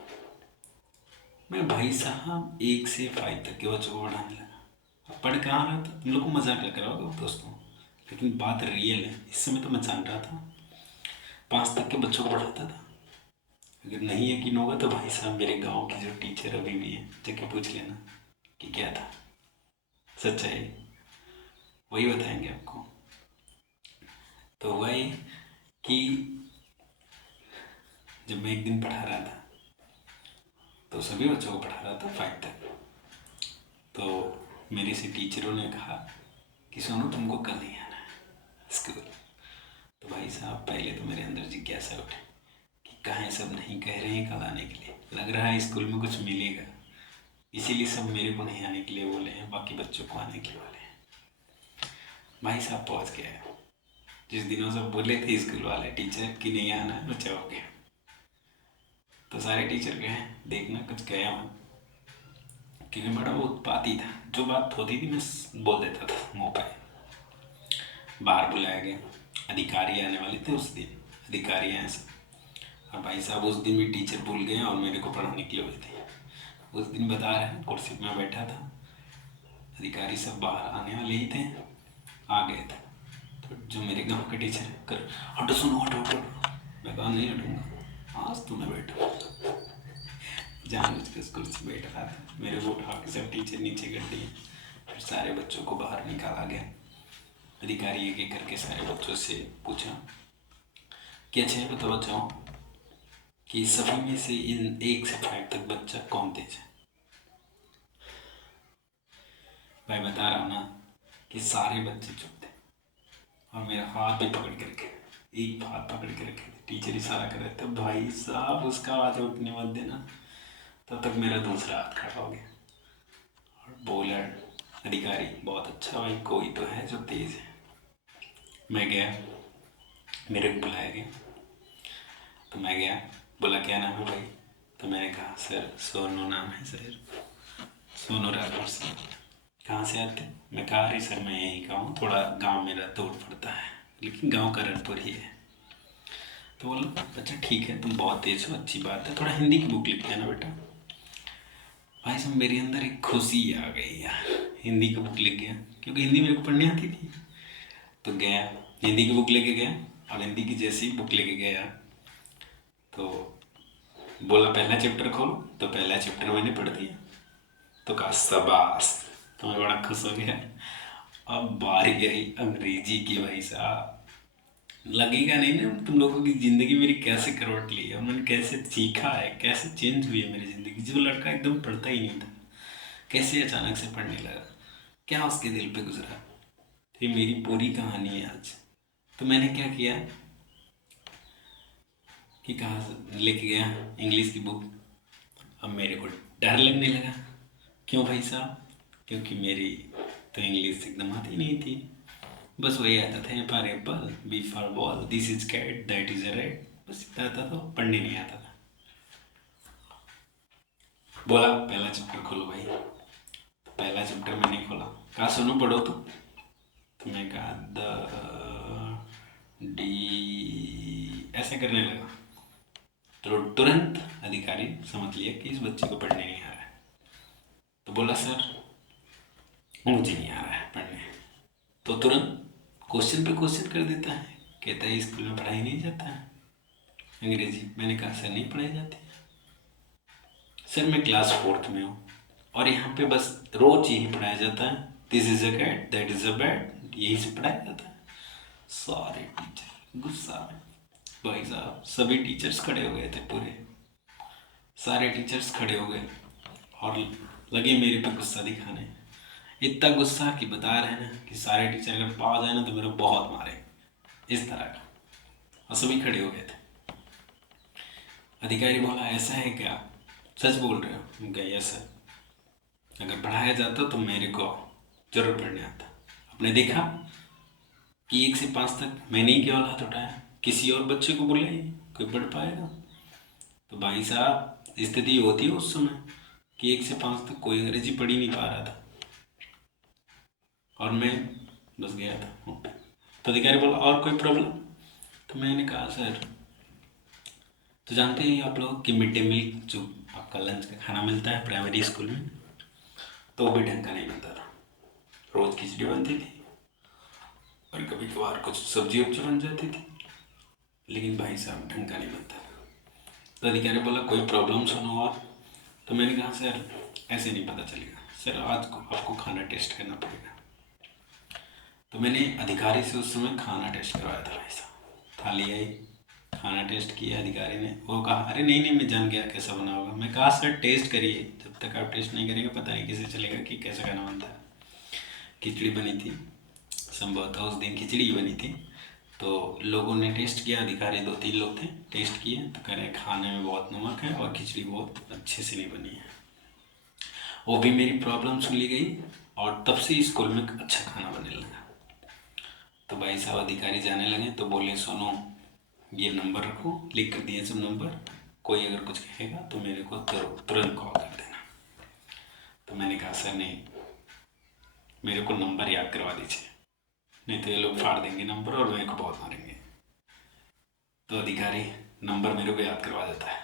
मैं भाई साहब 1 से 5 तक के बच्चों को पढ़ाने लगा। अब पढ़ कहाँ रहा था, तुम लोग को मजाक लग रहा होगा दोस्तों, लेकिन बात रियल है। इस समय तो मैं जान रहा था, 5 तक के बच्चों को पढ़ाता था। अगर नहीं यकीन होगा तो भाई साहब मेरे गांव की जो टीचर अभी भी है, जाके पूछ लेना कि क्या था, सच्चाई वही बताएंगे आपको। तो वही कि जब मैं एक दिन पढ़ा रहा था तो सभी बच्चों को पढ़ा रहा था 5 तक, तो मेरे से टीचरों ने कहा कि सोनू तुमको कल नहीं आना है स्कूल। तो भाई साहब पहले तो मेरे अंदर जिज्ञासा उठी कि कहाँ सब नहीं कह रहे हैं कल आने के लिए, लग रहा है स्कूल में कुछ मिलेगा, इसीलिए सब मेरे को नहीं आने के लिए बोले हैं, बाकी बच्चों को आने के वाले हैं। भाई साहब पहुँच गया, जिस दिनों से बोले थे स्कूल वाले टीचर कि नहीं आना है, बच्चा हो गया। तो सारे टीचर कहे देखना कुछ गया हूँ, क्योंकि बड़ा वो उत्पाती था, जो बात होती थी मैं बोल देता था मुँह पे। बाहर बुलाया गया, अधिकारी आने वाले थे उस दिन, अधिकारी आए सब, और भाई साहब उस दिन भी टीचर भूल गए और मेरे को पढ़ाने के लिए हुए थे। उस दिन बता रहे हैं कुर्सी में बैठा था, अधिकारी सब बाहर आने वाले ही थे, आ गए थे। तो जो मेरे गांव के टीचर है कर हटो, सुनो हटो हटो, मैं कहा नहीं हटूंगा, आज तो मैं बैठूंगा। जानबूझ के उस कुर्सी बैठ रहा था, मेरे को उठा के सब टीचर नीचे कर दिए, फिर सारे बच्चों को बाहर निकाला गया। अधिकारी एक एक करके सारे बच्चों से पूछा कि अच्छा ये बताओ बच्चों कि सभी में से इन 1 से 5 तक बच्चा कौन तेज है। भाई बता रहा हूँ ना कि सारे बच्चे चुप थे और मेरा हाथ भी पकड़ के रखे, एक हाथ पकड़ के रखे थे। टीचर इशारा कर रहे थे भाई साहब उसका आवाज़ उठने मत देना, तब तक मेरा दूसरा हाथ खड़ा हो गया और बोला अधिकारी बहुत अच्छा भाई, कोई तो है जो तेज़ है। मैं गया, मेरे को बुलाया गया, तो मैं गया, बोला क्या नाम है भाई, तो मैंने कहा सर सोनू नाम है सर, सोनू राठौर सर। कहाँ से आते? मैं कहा अरे सर मैं यहीं का हूँ, थोड़ा गांव मेरा दूर पड़ता है, लेकिन गांव करणपुर ही है। तो बोला अच्छा ठीक है, तुम बहुत तेज हो, अच्छी बात है, थोड़ा हिंदी की बुक लिख देना बेटा। भाई साहब मेरे अंदर एक खुशी आ गई यार, हिंदी की बुक लिख गया, क्योंकि हिंदी मेरे को पढ़ने आती थी। तो गया, हिंदी की बुक लेके गया, और हिंदी की जैसी बुक लेके गया तो बोला पहला चैप्टर खोलो, तो पहला चैप्टर मैंने पढ़ दिया। तो कहा शाबाश, तो मैं बड़ा खुश हो गया। अब बारी आई अंग्रेजी की। भाई साहब लगेगा नहीं ना तुम लोगों की ज़िंदगी मेरी कैसे करवट ली है, और मैंने कैसे सीखा है, कैसे चेंज हुई है मेरी ज़िंदगी। जो लड़का एकदम पढ़ता ही नहीं था, कैसे अचानक से पढ़ने लगा, क्या उसके दिल पे गुजरा। तो ये मेरी पूरी कहानी है आज। तो मैंने क्या किया कि कहाँ से लेके गया इंग्लिश की बुक। अब मेरे को डर लगने लगा। क्यों भाई साहब? क्योंकि मेरी तो इंग्लिश एकदम आती नहीं थी। बस वही आता था, A for apple, B for ball, this is cat, that is a red, बस इतना आता था, पढ़ने नहीं आता था। बोला पहला चैप्टर खोलो भाई। तो पहला चैप्टर मैंने खोला, कहा सुनो पढ़ो तो मैं कहा द डी, ऐसे करने लगा। तो तुरंत अधिकारी समझ लिया कि इस बच्चे को पढ़ने नहीं आ रहा है। तो बोला सर मुझे नहीं आ रहा है पढ़ने। तो तुरंत क्वेश्चन पे क्वेश्चन कर देता है, कहता है स्कूल में पढ़ाई नहीं जाता है अंग्रेजी। मैंने कहा सर नहीं पढ़ाई जाती। सर मैं क्लास फोर्थ में हूँ, और यहाँ पे बस रोज यही पढ़ाया जाता है, this is a cat, that is a bat, यही से पढ़ाया जाता है। सारे टीचर गुस्सा में। भाई साहब सभी टीचर्स खड़े हो गए थे, पूरे सारे टीचर्स खड़े हो गए और लगे मेरे पे गुस्सा दिखाने। इतना गुस्सा कि बता रहे हैं ना कि सारे टीचर अगर पा जाए ना तो मेरे बहुत मारे, इस तरह का। और सभी खड़े हो गए थे। अधिकारी बोला ऐसा है क्या, सच बोल रहे हो? मैं कहा यस सर, अगर पढ़ाया जाता तो मेरे को जरूर पढ़ने आता। आपने देखा कि 1 से 5 तक मैंने ही केवल हाथ उठाया, किसी और बच्चे को बुलाइए, कोई पढ़ पाएगा? तो भाई साहब स्थिति होती है उस समय कि 1 से 5 तक कोई अंग्रेजी पढ़ ही नहीं पा रहा था, और मैं बस गया था। तो अधिकारी बोला और कोई प्रॉब्लम? तो मैंने कहा सर, तो जानते हैं आप लोग कि मिड डे मील जो आपका लंच का खाना मिलता है प्राइमरी स्कूल में, तो वो भी ढंग का नहीं बनता था। रोज़ खिचड़ी बनती थी, और कभी कभार कुछ सब्जी वब्जी बन जाती थी, लेकिन भाई साहब ढंग का नहीं बनता था। तो अधिकारी बोला कोई प्रॉब्लम सुनो आप। तो मैंने कहा सर ऐसे नहीं पता चलेगा, सर आज को आपको खाना टेस्ट करना पड़ेगा। तो मैंने अधिकारी से उस समय खाना टेस्ट करवाया था। भाई साहब थाली आई, खाना टेस्ट किया अधिकारी ने, वो कहा अरे नहीं नहीं मैं जान गया कैसा बना होगा। मैं कहा सर टेस्ट करिए, जब तक आप टेस्ट नहीं करेंगे पता नहीं कैसे चलेगा कि कैसा खाना बनता है। खिचड़ी बनी थी, संभवतः उस दिन खिचड़ी ही बनी थी। तो लोगों ने टेस्ट किया, अधिकारी 2-3 लोग थे, टेस्ट किए तो कह रहे खाने में बहुत नमक है और खिचड़ी बहुत अच्छे से नहीं बनी है। वो भी मेरी प्रॉब्लम सुन ली गई, और तब से स्कूल में अच्छा खाना बनने लगा। तो भाई साहब अधिकारी जाने लगे तो बोले सुनो ये नंबर रखो, लिख कर दिए सब नंबर, कोई अगर कुछ कहेगा तो मेरे को तुरंत कॉल कर देना। तो मैंने कहा सर नहीं, मेरे को नंबर याद करवा दीजिए, नहीं तो ये लोग फाड़ देंगे नंबर और मेरे को बहुत मारेंगे। तो अधिकारी नंबर मेरे को याद करवा देता है,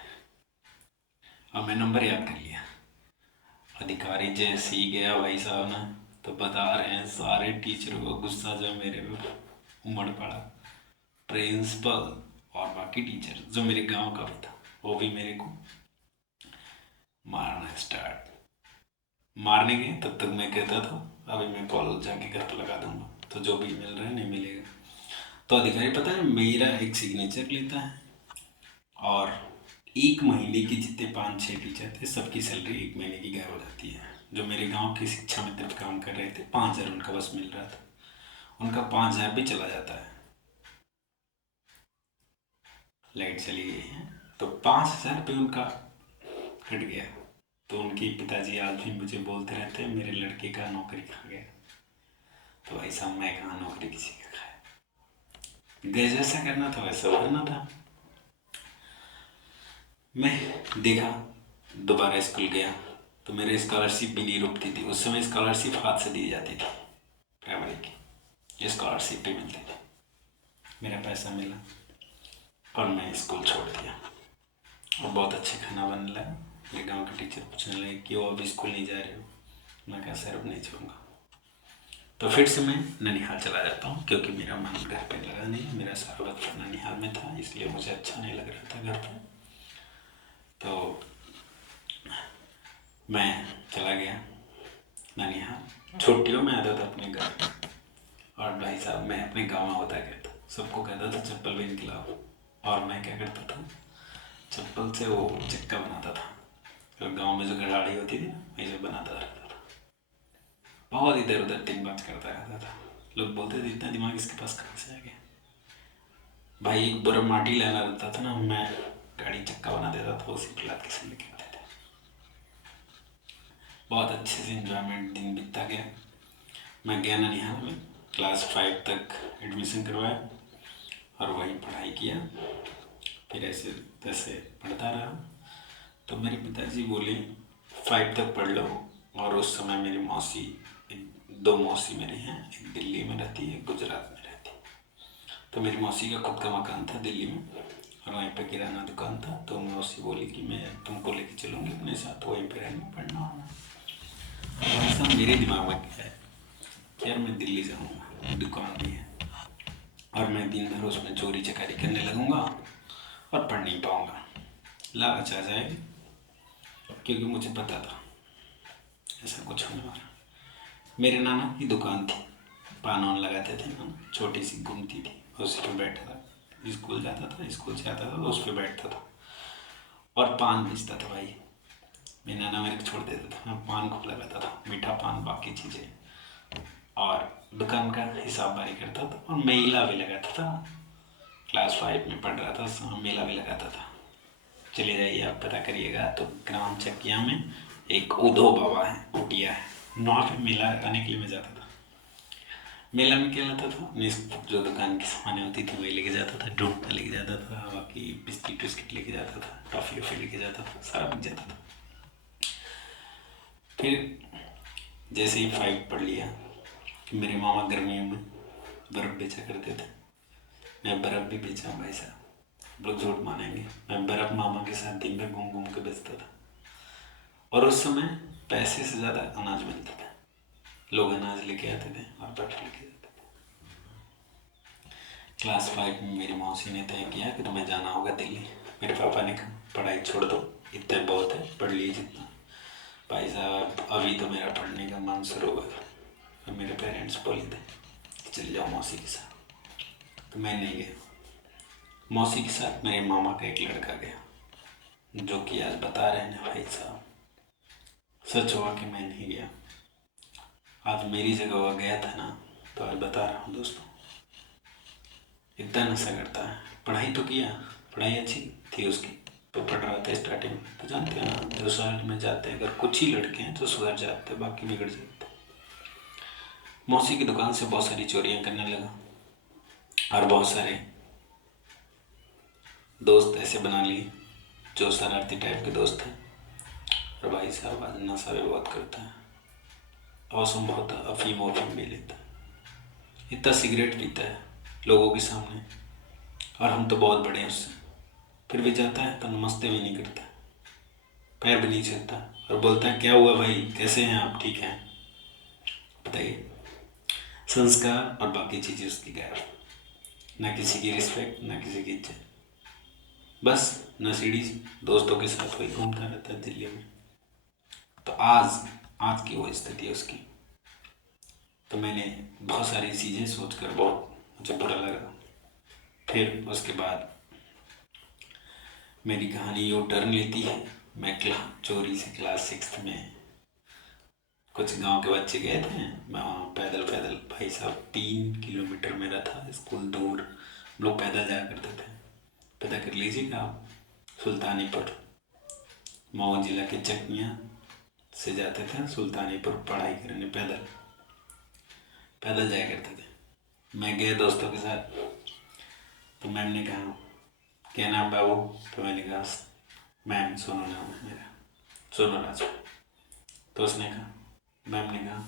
और मैं नंबर याद कर लिया। अधिकारी जैसे ही गया भाई साहब ना, तो बता रहे हैं सारे टीचरों को गुस्सा जो मेरे पे उमड़ पड़ा। प्रिंसिपल और बाकी टीचर जो मेरे गांव का भी था, वो भी मेरे को मारना स्टार्ट। मारने गए तब तक मैं कहता था अभी मैं कॉल जाके घर पर लगा दूंगा, तो जो भी मिल रहा है नहीं मिलेगा। तो अधिकारी पता है मेरा एक सिग्नेचर लेता है, और 1 महीने की जितने 5-6 टीचर थे सबकी सैलरी 1 महीने की गायब हो जाती है। जो मेरे गांव की शिक्षा मित्र पे काम कर रहे थे 5,000 उनका बस मिल रहा था, उनका 5,000 भी चला जाता है। लाइट चली गई है तो 5,000 पे उनका कट गया। तो उनके पिताजी आज भी मुझे बोलते रहते हैं मेरे लड़के का नौकरी खा गया। तो भाई साहब मैं कहाँ नौकरी किसी का खाया, जैसा करना था वैसा भरना था। मैं देखा, दोबारा स्कूल गया तो मेरे स्कॉलरशिप भी नहीं रुकती थी। उस समय स्कॉलरशिप हाथ से दी जाती थी, प्राइमरी की स्कॉलरशिप भी मिलती थी। मेरा पैसा मिला और मैं स्कूल छोड़ दिया और बहुत अच्छे खाना बनने लगा। मेरे गांव के टीचर पूछने लगे क्यों अब स्कूल नहीं जा रहे हो। मैं कहा सर अब नहीं छोड़ूंगा। तो फिर से मैं ननिहाल चला जाता हूँ, क्योंकि मेरा मन घर पे लगा नहीं। मेरा सारा बचपन ननिहाल में था, इसलिए मुझे अच्छा नहीं लग रहा था घर पे। तो मैं चला गया ननिहाल। छुट्टियों में आता था अपने घर। और भाई साहब मैं अपने गाँव में होता क्या था, सबको कहता था चप्पल भी निकलाओ, और मैं क्या करता था, चप्पल से वो चक्का बनाता था। और गाँव में जो गड़ाड़ी होती थी ना, वही बनाता रहता था। बहुत इधर उधर टिंग बाज करता रहता था। लोग बोलते थे इतना दिमाग इसके पास कहाँ से आ गया। भाई एक बुरा माटी लाना रहता था ना, मैं गाड़ी चक्का बना देता था, उसी पर लाद के से लेके आते थे। बहुत अच्छे से इंजॉयमेंट दिन बीतता गया। मैं गया ननिहाल में, क्लास 5 तक एडमिशन करवाया और वहीं पढ़ाई किया। फिर ऐसे तैसे पढ़ता रहा। तो मेरे पिताजी बोले 5 तक पढ़ लो। और उस समय मेरी मौसी, दो मौसी मेरी हैं, एक दिल्ली में रहती है, एक गुजरात में रहती है। तो मेरी मौसी का खुद का मकान था दिल्ली में, और वहीं पे किराना दुकान था। तो मौसी बोली कि मैं तुमको लेके चलूँगी अपने साथ, वहीं पे रहेंगे, पढ़ना होना। ऐसा मेरे दिमाग में क्या है कि यार मैं दिल्ली जाऊँगा, दुकान भी है, और मैं दिन भर उसमें चोरी चकारी करने लगूँगा और पढ़ नहीं पाऊँगा, लालच आ जाएगी। क्योंकि मुझे पता था ऐसा कुछ होने वाला। मेरे नाना की दुकान थी, पान वान लगाते थे नाना, छोटी सी घूमती थी, उसी पे बैठा था। स्कूल जाता था, स्कूल से आता था तो उस पर बैठता था और पान बेचता था भाई। मेरे नाना मेरे को छोड़ देता था, मैं पान खूब लगाता था, मीठा पान, बाकी चीज़ें, और दुकान का हिसाब बारी करता था। और मेला भी लगाता था। क्लास 5 में पढ़ रहा था, उसमें मेला भी लगाता था। चले जाइए आप पता करिएगा, तो ग्राम चकिया में एक उधो बाबा है, कुटिया है, वहाँ पे मेला लगाने के लिए मैं जाता था। मेला में क्या लाता था, अपनी जो दुकान की सामान होती थी वही लेके जाता था, ढूंढता लेके जाता था, बाकी बिस्किट विस्किट लेके जाता था, टॉफ़ी वॉफ़ी लेके जाता था, सारा बिक जाता था। फिर जैसे ही 5 पढ़ लिया, मेरे मामा गर्मियों में बर्फ़ बेचा करते थे। मैं बर्फ़ भी बेचा हूँ भाई साहब, लोग झूठ मानेंगे। मैं बर्फ़ मामा के साथ दिन भर घूम घूम के बेचता था। और उस समय पैसे से ज़्यादा अनाज मिलता था। लोग अनाज लेके आते थे और बर्फ़ लेके जाते थे। क्लास 5 में मेरी मौसी ने तय किया कि तुम्हें जाना होगा दिल्ली। मेरे पापा ने कहा पढ़ाई छोड़ दो, इतना बहुत है, पढ़ लीजिए जितना। भाई साहब अभी तो मेरा पढ़ने का मन शुरू हुआ था, और मेरे पेरेंट्स बोले थे कि चले जाओ मौसी के साथ। तो मैं नहीं गया। मौसी के साथ मेरे मामा का एक लड़का गया, जो कि आज बता रहे हैं भाई साहब, सच हुआ कि मैं नहीं गया। आज मेरी जगह वह गया था ना, तो आज बता रहा हूँ दोस्तों, इतना नशा करता है। पढ़ाई तो किया, पढ़ाई अच्छी थी उसकी, तो पढ़ रहा था स्टार्टिंग में। तो जानते हैं ना, जो शहर में जाते हैं, अगर कुछ ही लड़के हैं जो सुधर जाते हैं, बाकी बिगड़ जाते हैं। मौसी की दुकान से बहुत सारी चोरियां करने लगा, और बहुत सारे दोस्त ऐसे बना लिए जो शरारती टाइप के दोस्त हैं। और भाई साहब आज नशा भी बहुत करता है, औसम बहुत अफीम वफीम भी लेता है, इतना सिगरेट पीता है लोगों के सामने, और हम तो बहुत बड़े हैं उससे। फिर भी जाता है तो नमस्ते भी नहीं करता, पैर भी नहीं छूता, और बोलता है क्या हुआ भाई, कैसे हैं आप, ठीक हैं? बताइए, संस्कार और बाकी चीज़ें उसकी गायब। ना किसी की रिस्पेक्ट, ना किसी की इज्जत, बस नशेड़ी दोस्तों के साथ वही घूमता रहता है दिल्ली में। तो आज आज की वो स्थिति है उसकी। तो मैंने बहुत सारी चीज़ें सोचकर बहुत मुझे बुरा लगा। फिर उसके बाद मेरी कहानी यू टर्न लेती है। मैं चोरी से क्लास 6 में, कुछ गांव के बच्चे गए थे, मैं वहाँ पैदल पैदल, भाई साहब 3 किलोमीटर मेरा था स्कूल दूर, हम लोग पैदल जाया करते थे। पता कर लीजिएगा आप, सुल्तानीपुर, मऊ जिला के चकनिया से जाते थे सुल्तानीपुर पढ़ाई करने, पैदल पैदल जाया करते थे। मैं गया दोस्तों के साथ। तो मैम ने कहा क्या नाम बाबू, तो मैंने कहा मैम सोनू नाम है मेरा, सोनू राजू। तो उसने कहा, मैम ने कहा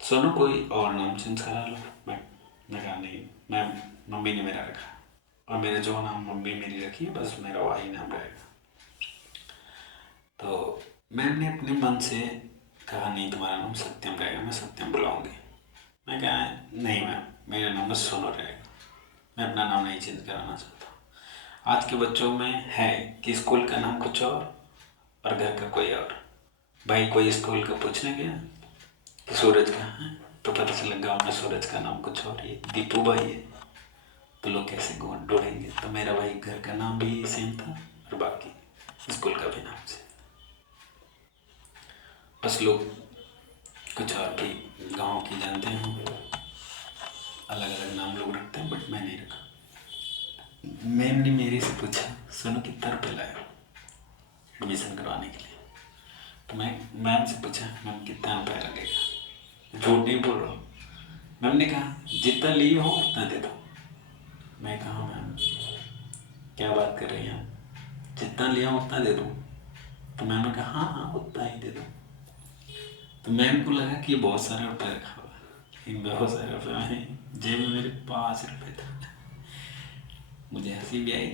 सोनू कोई और नाम चेंज करा लो। मैं कहा नहीं मैम, मम्मी ने मेरा रखा और मेरा जो नाम मम्मी मेरी रखी है बस मेरा वही नाम रहेगा। तो मैम ने अपने मन से कहा नहीं तुम्हारा नाम सत्यम रहेगा, मैं सत्यम बुलाऊंगी। मैं कहा नहीं मैम, मेरा नाम बस सोनू रहेगा, मैं अपना नाम नहीं चेंज कराना चाहता। आज के बच्चों में है कि स्कूल का नाम कुछ और घर का कोई और। भाई कोई स्कूल का पूछने गया कि सूरज कहाँ है, तो पता चला गाँव में सूरज का नाम कुछ और, ये दीपू भाई है। तो लोग कैसे ढूंढेंगे, तो मेरा भाई घर का नाम भी सेम था और बाकी स्कूल का भी नाम सेम। बस लोग कुछ और भी गांव की जानते हैं, अलग अलग नाम लोग रखते हैं, बट मैं नहीं रखा। मैम ने मेरे से पूछा सोनू कितना रुपये लाया एडमिशन करवाने के लिए। तो मैं मैम से पूछा मैम कितना रुपया लगेगा, झूठ नहीं बोल रहा हूँ। मैम ने कहा जितना लिए हो उतना दे दो। मैं कहा मैम क्या बात कर रही हैं आप, जितना लिया उतना दे दो। तो मैम ने कहा हाँ हाँ उतना ही दे दो। तो मैम को लगा कि बहुत सारे रुपये रखा हुआ है, लेकिन बहुत सारे रुपये में जेब में मेरे 5 रुपये थे। मुझे हंसी भी आई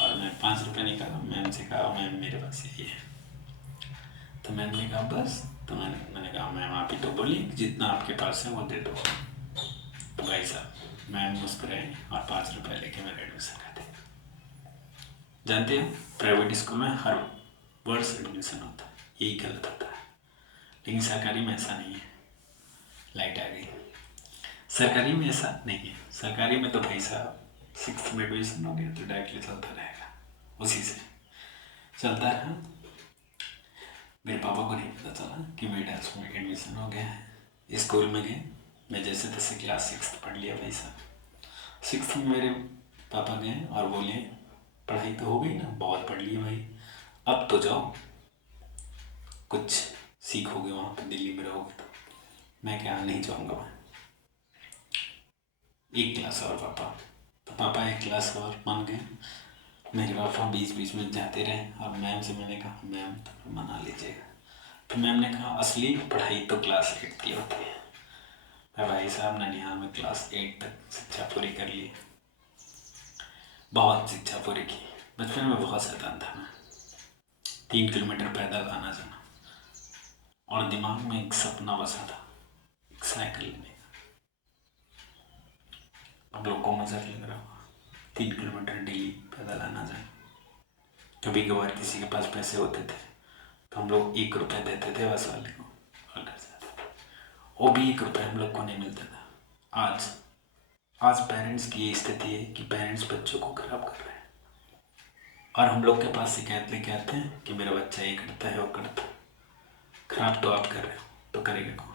और मैं 5 रुपये निकाला, मैम से कहा मैम मेरे पास यही है। तो मैम ने कहा बस। तो मैंने कहा मैम आप ही तो बोली जितना आपके पास है वो दे दो। तो भाई साहब मैम मुस्कुराई और 5 रुपये लेके मेरा एडमिशन कर दिया। जानते हो प्राइवेट स्कूल में हर वर्ष एडमिशन होता है, यही गलत होता है, लेकिन सरकारी में ऐसा नहीं है। लाइट आ गई। सरकारी में ऐसा नहीं है, सरकारी में तो भाई साहब 6th में एडमिशन हो गया तो डायरेक्टली चलता रहेगा, उसी से चलता रहा। मेरे पापा को नहीं पता चला कि मेरा उसमें एडमिशन हो गया है। स्कूल में गए, मैं जैसे तैसे क्लास 6 पढ़ लिया भाई साहब। 6 में मेरे पापा गए और बोले पढ़ाई तो हो गई ना, बहुत पढ़ ली भाई, अब तो जाओ कुछ सीखोगे वहाँ पे, दिल्ली में रहोगे तो। मैं क्या नहीं जाऊँगा मैं, एक क्लास और पापा। तो पापा एक क्लास और मान गए। मेरे पापा बीच बीच में जाते रहे और मैम से मैंने कहा मैम तो मना लीजिएगा। तो मैम ने कहा असली पढ़ाई तो क्लास 8 की होती है। मैं भाई साहब ननिहाल में क्लास 8 तक शिक्षा पूरी कर ली, बहुत शिक्षा पूरी की। बचपन में बहुत शैतान था मैं, 3 किलोमीटर पैदल आना जाना, और दिमाग में एक सपना बसा था एक साइकिल लेने का। अब लोग को मजाक लग रहा होगा, 3 किलोमीटर डेली पैदल आना जाना। कभी कभार किसी के पास पैसे होते थे तो हम लोग 1 रुपये देते थे बस वाले को और घर जाते थे, वो भी 1 रुपये हम लोग को नहीं मिलता था। आज पेरेंट्स की ये स्थिति है कि पेरेंट्स बच्चों को खराब कर रहे हैं और हम लोग के पास शिकायत लेके आते हैं कि मेरा बच्चा ये करता है वो करता है। खराब तो आप कर रहे हो तो करेगा कौन?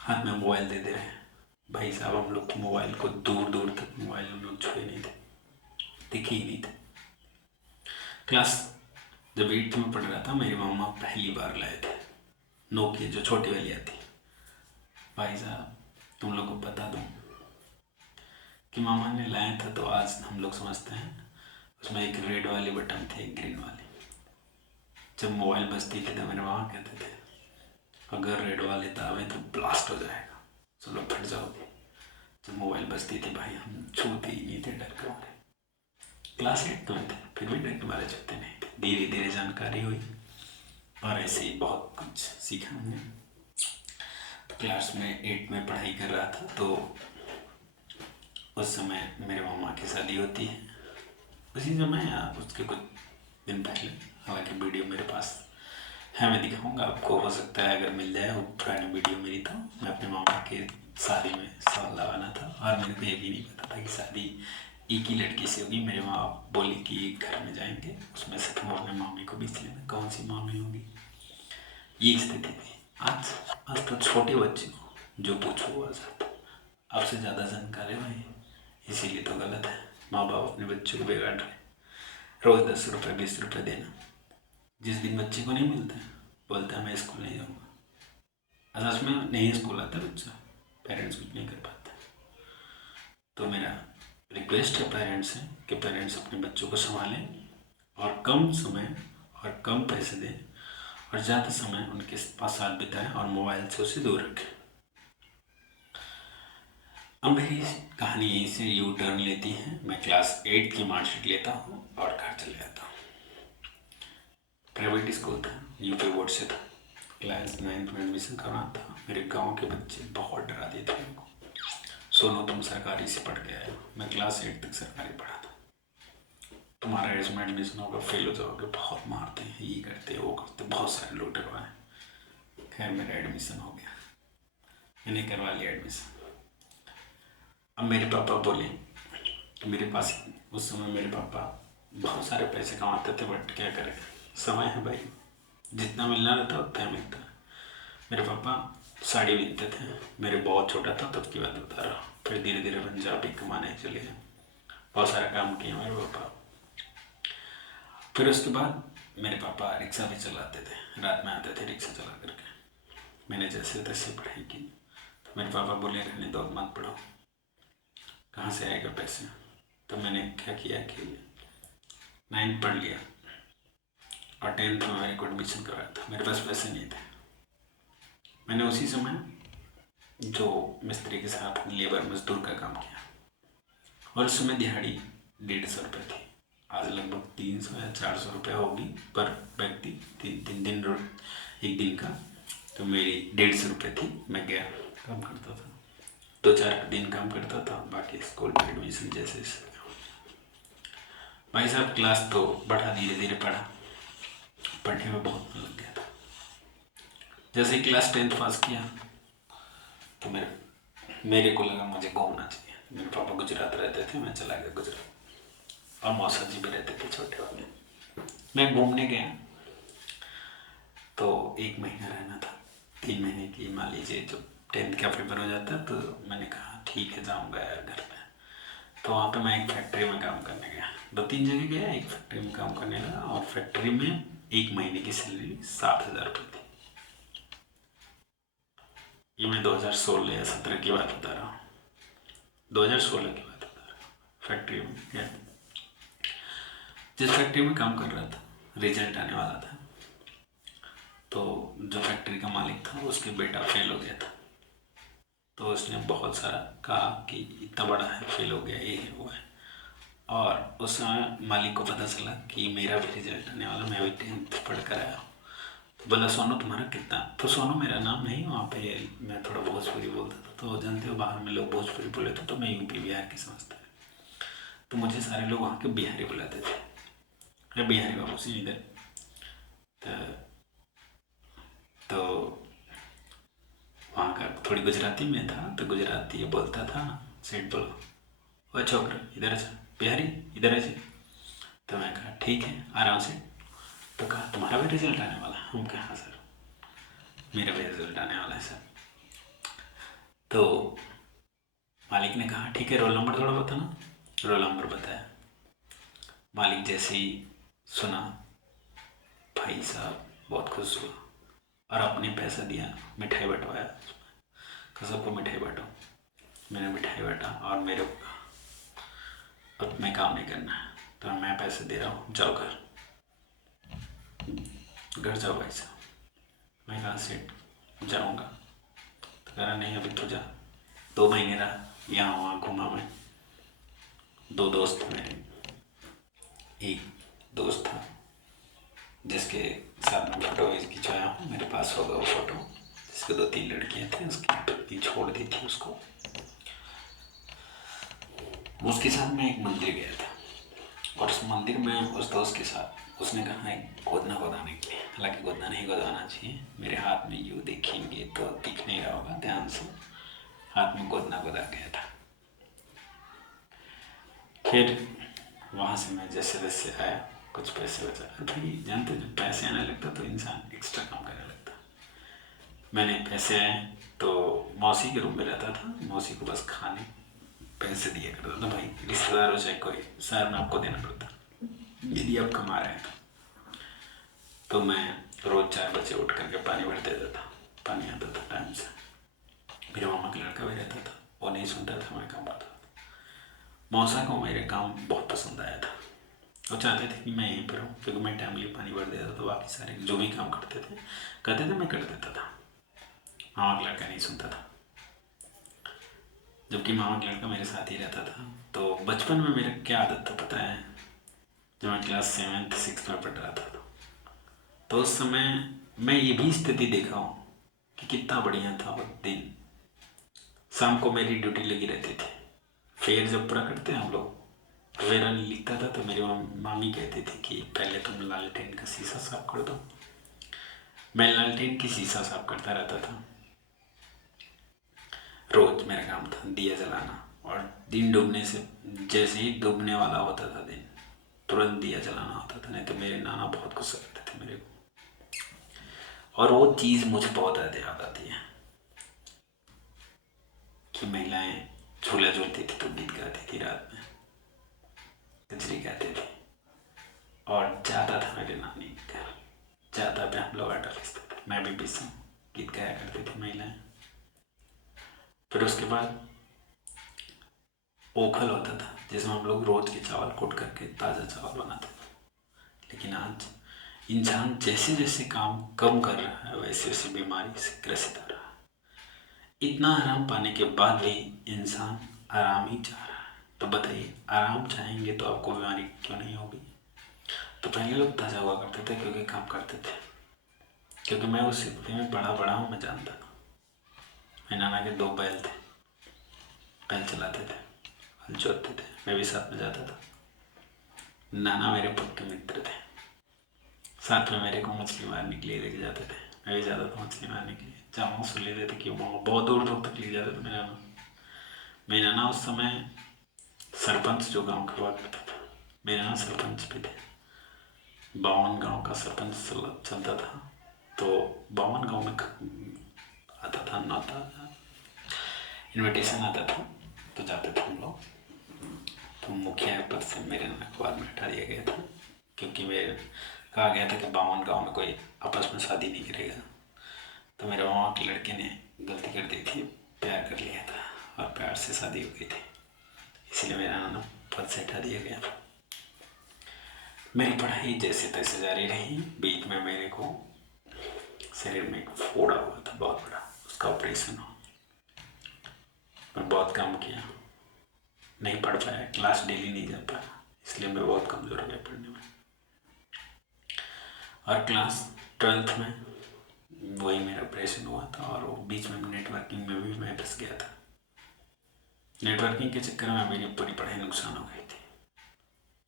हाथ में मोबाइल दे रहे हैं। भाई साहब हम लोग मोबाइल को दूर दूर तक मोबाइल हम लोग छुए नहीं थे, दिखे ही नहीं थे। क्लास जब 8th में पढ़ रहा था मेरी मम्मा पहली बार लाए थे नोकिया, जो छोटी वाली आती। भाई साहब तुम लोग को बता दूं कि मामा ने लाया था, तो आज हम लोग समझते हैं उसमें एक रेड वाली बटन थी एक ग्रीन वाली। जब मोबाइल बजती थी तो मेरे मामा कहते थे अगर रेड वाले दावे तो ब्लास्ट हो जाएगा, चलो फट जाओगे। जब मोबाइल बजती थी भाई हम छूते ही नहीं थे डर के मारे। क्लास 8 में थे फिर भी डर के मारे छूते नहीं थे। धीरे धीरे जानकारी हुई और ऐसे ही बहुत कुछ सीखा हमने। तो क्लास में 8 में पढ़ाई कर रहा था तो उस समय मेरे मामा की शादी होती है, उसी समय या उसके कुछ दिन पहले। हालांकि वीडियो मेरे पास है, मैं दिखाऊंगा आपको, हो सकता है अगर मिल जाए वो पुरानी वीडियो मेरी। तो मैं अपने मामा के शादी में साल लगाना था और मेरे को ये भी नहीं पता था कि शादी एक ही लड़की से होगी। मेरे माँ बोली कि एक घर में जाएंगे, उसमें से तुम अपने मामी को बीच लेना, कौन सी मामी होगी। ये स्थिति थी। आज तो छोटे बच्चे को जो पूछो वो आ जाता, आपसे ज़्यादा जानकारी नहीं, इसीलिए तो गलत है। माँ बाप अपने बच्चों को बिगाड़ रहे। रोज़ 10 रुपये 20 रुपये देना, जिस दिन बच्चे को नहीं मिलता बोलता है मैं स्कूल नहीं जाऊँगा। सच में नहीं स्कूल आता बच्चा, पेरेंट्स कुछ नहीं कर पाते। तो मेरा रिक्वेस्ट है पेरेंट्स से कि पेरेंट्स अपने बच्चों को संभालें और कम समय और कम पैसे दें और ज़्यादा समय उनके पास साथ बिताएं और मोबाइल से उसे दूर रखें। अब मेरी कहानी यहीं से यू टर्न लेती है। मैं क्लास 8 की मार्कशीट लेता हूँ और घर चले जाता हूँ। प्राइवेट स्कूल था, यूपी बोर्ड से था। क्लास 9 में एडमिशन करवाना था। मेरे गांव के बच्चे बहुत डरा दिए थे मेरे को, सोनू तुम सरकारी से पढ़ के आए हो। मैं क्लास 8 तक सरकारी पढ़ा था। तुम्हारा इसमें एडमिशन होगा, फेल हो जाओगे, बहुत मारते हैं, ये करते वो करते, बहुत सारे लोग डरवाए। खैर मेरा एडमिशन हो गया, मैंने करवा लिया एडमिशन। अब मेरे पापा बोले कि मेरे पास उस समय मेरे पापा बहुत सारे पैसे कमाते थे, बट क्या करें, समय है भाई, जितना मिलना रहता उतना मिलता। मेरे पापा साड़ी बेचते थे। मेरे बहुत छोटा था तब की बात बता रहा हूँ। फिर धीरे धीरे पंजाबी कमाने चले गए, बहुत सारा काम किया मेरे पापा। फिर उसके बाद मेरे पापा रिक्शा भी चलाते थे, रात में आते थे रिक्शा चला करके। मैंने जैसे तैसे पढ़ाई की तो मेरे पापा बोले रहने दो, मत पढ़ो, कहाँ से आएगा पैसे। तो मैंने क्या किया कि 9 पढ़ लिया और 10th में मेरे को एडमिशन करवाया था। मेरे पास पैसे नहीं थे। मैंने उसी समय जो मिस्त्री के साथ लेबर मजदूर का काम किया और उस समय दिहाड़ी 150 रुपये थी। आज लगभग 300 या 400 रुपये होगी पर व्यक्ति, तीन दिन एक दिन का। तो मेरी 150 रुपये थी। मैं गया, काम करता था, 2-4 दिन काम करता था, बाकी स्कूल में एडमिशन जैसे भाई साहब क्लास तो बढ़ा, धीरे धीरे पढ़ा, पढ़ने में बहुत मन लग गया था। जैसे ही क्लास 10th पास किया तो मेरे को लगा मुझे घूमना चाहिए। मेरे पापा गुजरात रहते थे, मैं चला गया गुजरात और मौसा जी भी रहते थे छोटे वाले। मैं घूमने गया तो 1 महीना रहना था, 3 महीने की मान लीजिए। जब 10th का पेपर हो जाता तो मैंने कहा ठीक है जाऊँगा यार घर पे। तो वहाँ पे मैं एक फैक्ट्री में काम करने गया, 2-3 जगह गया, एक फैक्ट्री में काम करने लगा और फैक्ट्री में 1 महीने की सैलरी 7,000 रुपये थी। ये मैं 2016 या 17 की बात बता रहा हूँ, 2016 की बात बता रहा हूँ। फैक्ट्री में गया, जिस फैक्ट्री में काम कर रहा था रिजल्ट आने वाला था, तो जो फैक्ट्री का मालिक था उसके बेटा फेल हो गया था। तो उसने बहुत सारा कहा कि इतना बड़ा है, फेल हो गया, ये है वो है। और उस समय मालिक को पता चला कि मेरा भी रिजल्ट आने वाला, मैं भी 10th पढ़ कर आया हूँ। तो बोला सोनू तुम्हारा कितना, तो सोनू मेरा नाम नहीं, वहाँ पे मैं थोड़ा भोजपुरी बोलता था। तो जानते हो बाहर में लोग भोजपुरी बोले थे तो मैं यूपी बिहार की समझता है। तो मुझे सारे लोग वहाँ के बिहारी बुलाते थे, अरे बिहारी बाबू से इधर। तो वहाँ का थोड़ी गुजराती में था तो गुजराती ये बोलता था, सेठ बोलो ओ छोकरा इधर अच्छा, बिहारी इधर अच्छा। तो मैं कहा ठीक है आराम से। तो कहा तुम्हारा भी रिजल्ट आने वाला। हम कहा हाँ सर मेरा भी रिजल्ट आने वाला है सर। तो मालिक ने कहा ठीक है रोल नंबर थोड़ा बताना। रोल नंबर बताया। मालिक जैसे ही सुना भाई साहब बहुत खुश हुआ और अपने पैसा दिया, मिठाई बंटवाया, कहा सबको मिठाई बांटो। मैंने मिठाई बांटा और मेरे को कहा अब मैं काम नहीं करना है तो मैं पैसे दे रहा हूँ, जाओ घर जाओ भाई साहब। मैं कहा सेठ जाऊँगा। तो कह रहा नहीं अभी तो जा। 2 महीने रहा, यहाँ वहाँ घूमा मैं। 2 दोस्त मेरे, एक दोस्त था जिसके साथ में फोटो खिंचवाया हूँ, मेरे पास होगा वो फोटो, जिसके 2-3 लड़कियाँ थी, उसकी पत्नी छोड़ दी थी उसको। उसके साथ मैं एक मंदिर गया था और उस मंदिर में उस दोस्त के साथ उसने कहा एक गोदना गोदाने के लिए, हालांकि गोदना नहीं गोदाना चाहिए, मेरे हाथ में यूँ देखेंगे तो दिख नहीं रहा होगा ध्यान से, हाथ में गोदना गोदा गया था। फिर वहाँ से मैं जैसे तैसे आया, कुछ पैसे बचा। भाई जानते जब पैसे आने लगता तो इंसान एक्स्ट्रा काम करने लगता। मैंने पैसे आए तो मौसी के रूम में रहता था, मौसी को बस खाने पैसे दिया करता था। भाई रिश्तेदार हो चाहे कोई, शहर में आपको देना पड़ता यदि आप कमा रहे हैं तो मैं रोज़ 4 बजे उठ करके पानी भर देता था, पानी आता था टाइम से। मेरे मामा का लड़का भी रहता था, वो नहीं सुनता था, मैं काम करता था। मौसा को मेरे काम बहुत पसंद आया था वो चाहते थे कि मैं यहीं पर हूँ, क्योंकि मैं टाइमली पानी भर देता था, तो बाकी सारे जो भी काम करते थे कहते थे मैं कर देता था। मामा का लड़का नहीं सुनता था, जबकि मामा का लड़का मेरे साथ ही रहता था। तो बचपन में मेरा क्या आदत था पता है, जब मैं क्लास 7th 6th में पढ़ रहा था तो उस समय मैं ये भी स्थिति देखा हूँ कि कितना बढ़िया था वो दिन। शाम को मेरी ड्यूटी लगी रहती थी, फेयर जब पूरा करते हैं हम लोग, फेयर लिखता था, तो मेरी मामी कहती थी कि पहले तुम लालटेन का शीशा साफ कर दो। मैं लालटेन की शीशा साफ करता रहता था, रोज मेरा काम था दिया जलाना। और दिन डूबने से, जैसे ही डूबने वाला होता था दिन, तुरंत दिया जलाना होता था, नहीं तो मेरे नाना बहुत गुस्सा करते थे मेरे को। और वो चीज़ मुझे बहुत ज़्यादा याद आती है कि महिलाएं झूला झूलती थी तो गीत गाती थी, रात में कजरी गाते थे, और जाता था मेरे नानी के घर, जाता पे हम लोग आटा पीसते थे, मैं भी पीसा, गीत गाया करती थी महिलाएं। फिर उसके बाद ओखल होता था, जिसमें हम लोग रोज के चावल कूट करके ताज़ा चावल बनाते थे। लेकिन आज इंसान जैसे जैसे काम कम कर रहा है, वैसे वैसे बीमारी से ग्रसित हो रहा है। इतना आराम पाने के बाद भी इंसान आराम ही चाह रहा है। तो बताइए, आराम चाहेंगे तो आपको बीमारी क्यों नहीं होगी? तो पहले लोग ताज़ा हुआ करते थे क्योंकि काम करते थे। क्योंकि मैं उस स्थिति में बड़ा बड़ा हूँ, मैं जानता था। मेरे नाना के 2 बैल थे, बैल चलाते थे, हल जोतते थे, मैं भी साथ में जाता था। नाना मेरे पक्के मित्र थे, साथ में मेरे को मछली मारने के लिए लेके जाते थे, मैं भी जाता था मछली मारने के लिए। जामा से लेते थे, क्यों मामा बहुत दूर दूर तक ले जाते थे मेरा नाना। मेरा नाना उस समय सरपंच जो गांव का हुआ करता था, मेरे नाना सरपंच भी थे। 52 गांव का सरपंच चलता था, तो 52 गांव में आता था, नाता इनविटेशन आता था, तो जाते थे हम लोग। तो मुखिया पद से मेरे नाना को बाद में हटा दिया गया था, क्योंकि मेरे कहा गया था कि 52 गांव में कोई आपस में शादी नहीं करेगा। तो मेरे मामा के लड़के ने गलती कर दी थी, प्यार कर लिया था और प्यार से शादी हो गई थी, इसलिए मेरा नाना पद से हटा दिया गया था। मेरी पढ़ाई जैसे तैसे जारी रही। बीच में मेरे को शरीर में एक फोड़ा हुआ था बहुत बड़ा, उसका ऑपरेशन हो। मैं बहुत काम किया, नहीं पढ़ पाया, क्लास डेली नहीं जा पाया, इसलिए मैं बहुत कमज़ोर हो गया पढ़ने में। और क्लास 12th में वही मेरा ऑपरेशन हुआ था, और वो बीच में नेटवर्किंग में भी मैं फंस गया था। नेटवर्किंग के चक्कर में मेरी पूरी पढ़ाई नुकसान हो गई थी।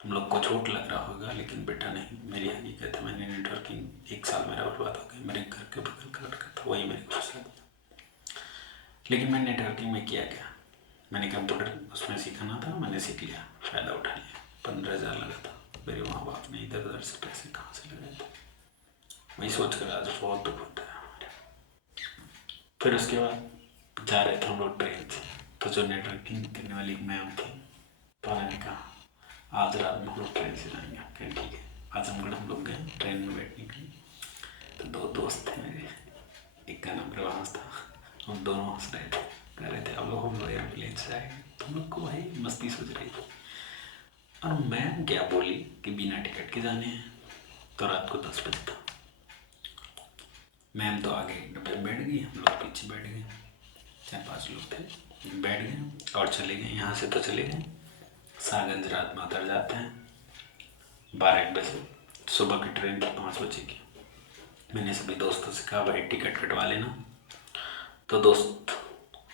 तुम लोग को चोट लग रहा होगा, लेकिन बेटा नहीं, मेरी हकीकत है। मैंने नेटवर्किंग 1 साल मेरा बर्बाद हो गया। मेरे घर के बगल का लड़का था, वही मेरे को फंसा दिया। लेकिन मैं नेटवर्किंग में किया क्या, मैंने कंप्यूटर उसमें सीखना था, मैंने सीख लिया, फ़ायदा उठा लिया। 15,000 लगा था, मेरे माँ बाप ने इधर उधर से पैसे कहाँ से लगाए थे, वही सोच कर आज बहुत दुख होता है हमारे। फिर उसके बाद जा रहे थे हम लोग ट्रेन से, तो जो नेटवर्किंग करने वाली मैम थी, तो उन्होंने कहा आज रात में हम लोग ट्रेन से जाएंगे। कहें ठीक है। आजमगढ़ हम लोग गए ट्रेन में बैठने के लिए। तो 2 दोस्त थे मेरे, एक का नाम प्रभास था, हम दोनों हंस रहे थे, कह रहे थे अब लोग हम लोग एयरप्लेन से जाएंगे। तुम लोग को भाई मस्ती सोच रही थी। और मैम क्या बोली कि बिना टिकट के जाने हैं। तो रात को 10 बजे था, मैम तो आगे डब्बे में बैठ गई, हम लोग पीछे बैठ गए, 4-5 लोग थे, बैठ गए और चले गए। यहाँ से तो चले गए, सागंज रात में उतर जाते हैं 12-1 बजे। सुबह की ट्रेन थी 5 बजे की। मैंने सभी दोस्तों से कहा भाई टिकट कटवा लेना। तो दोस्त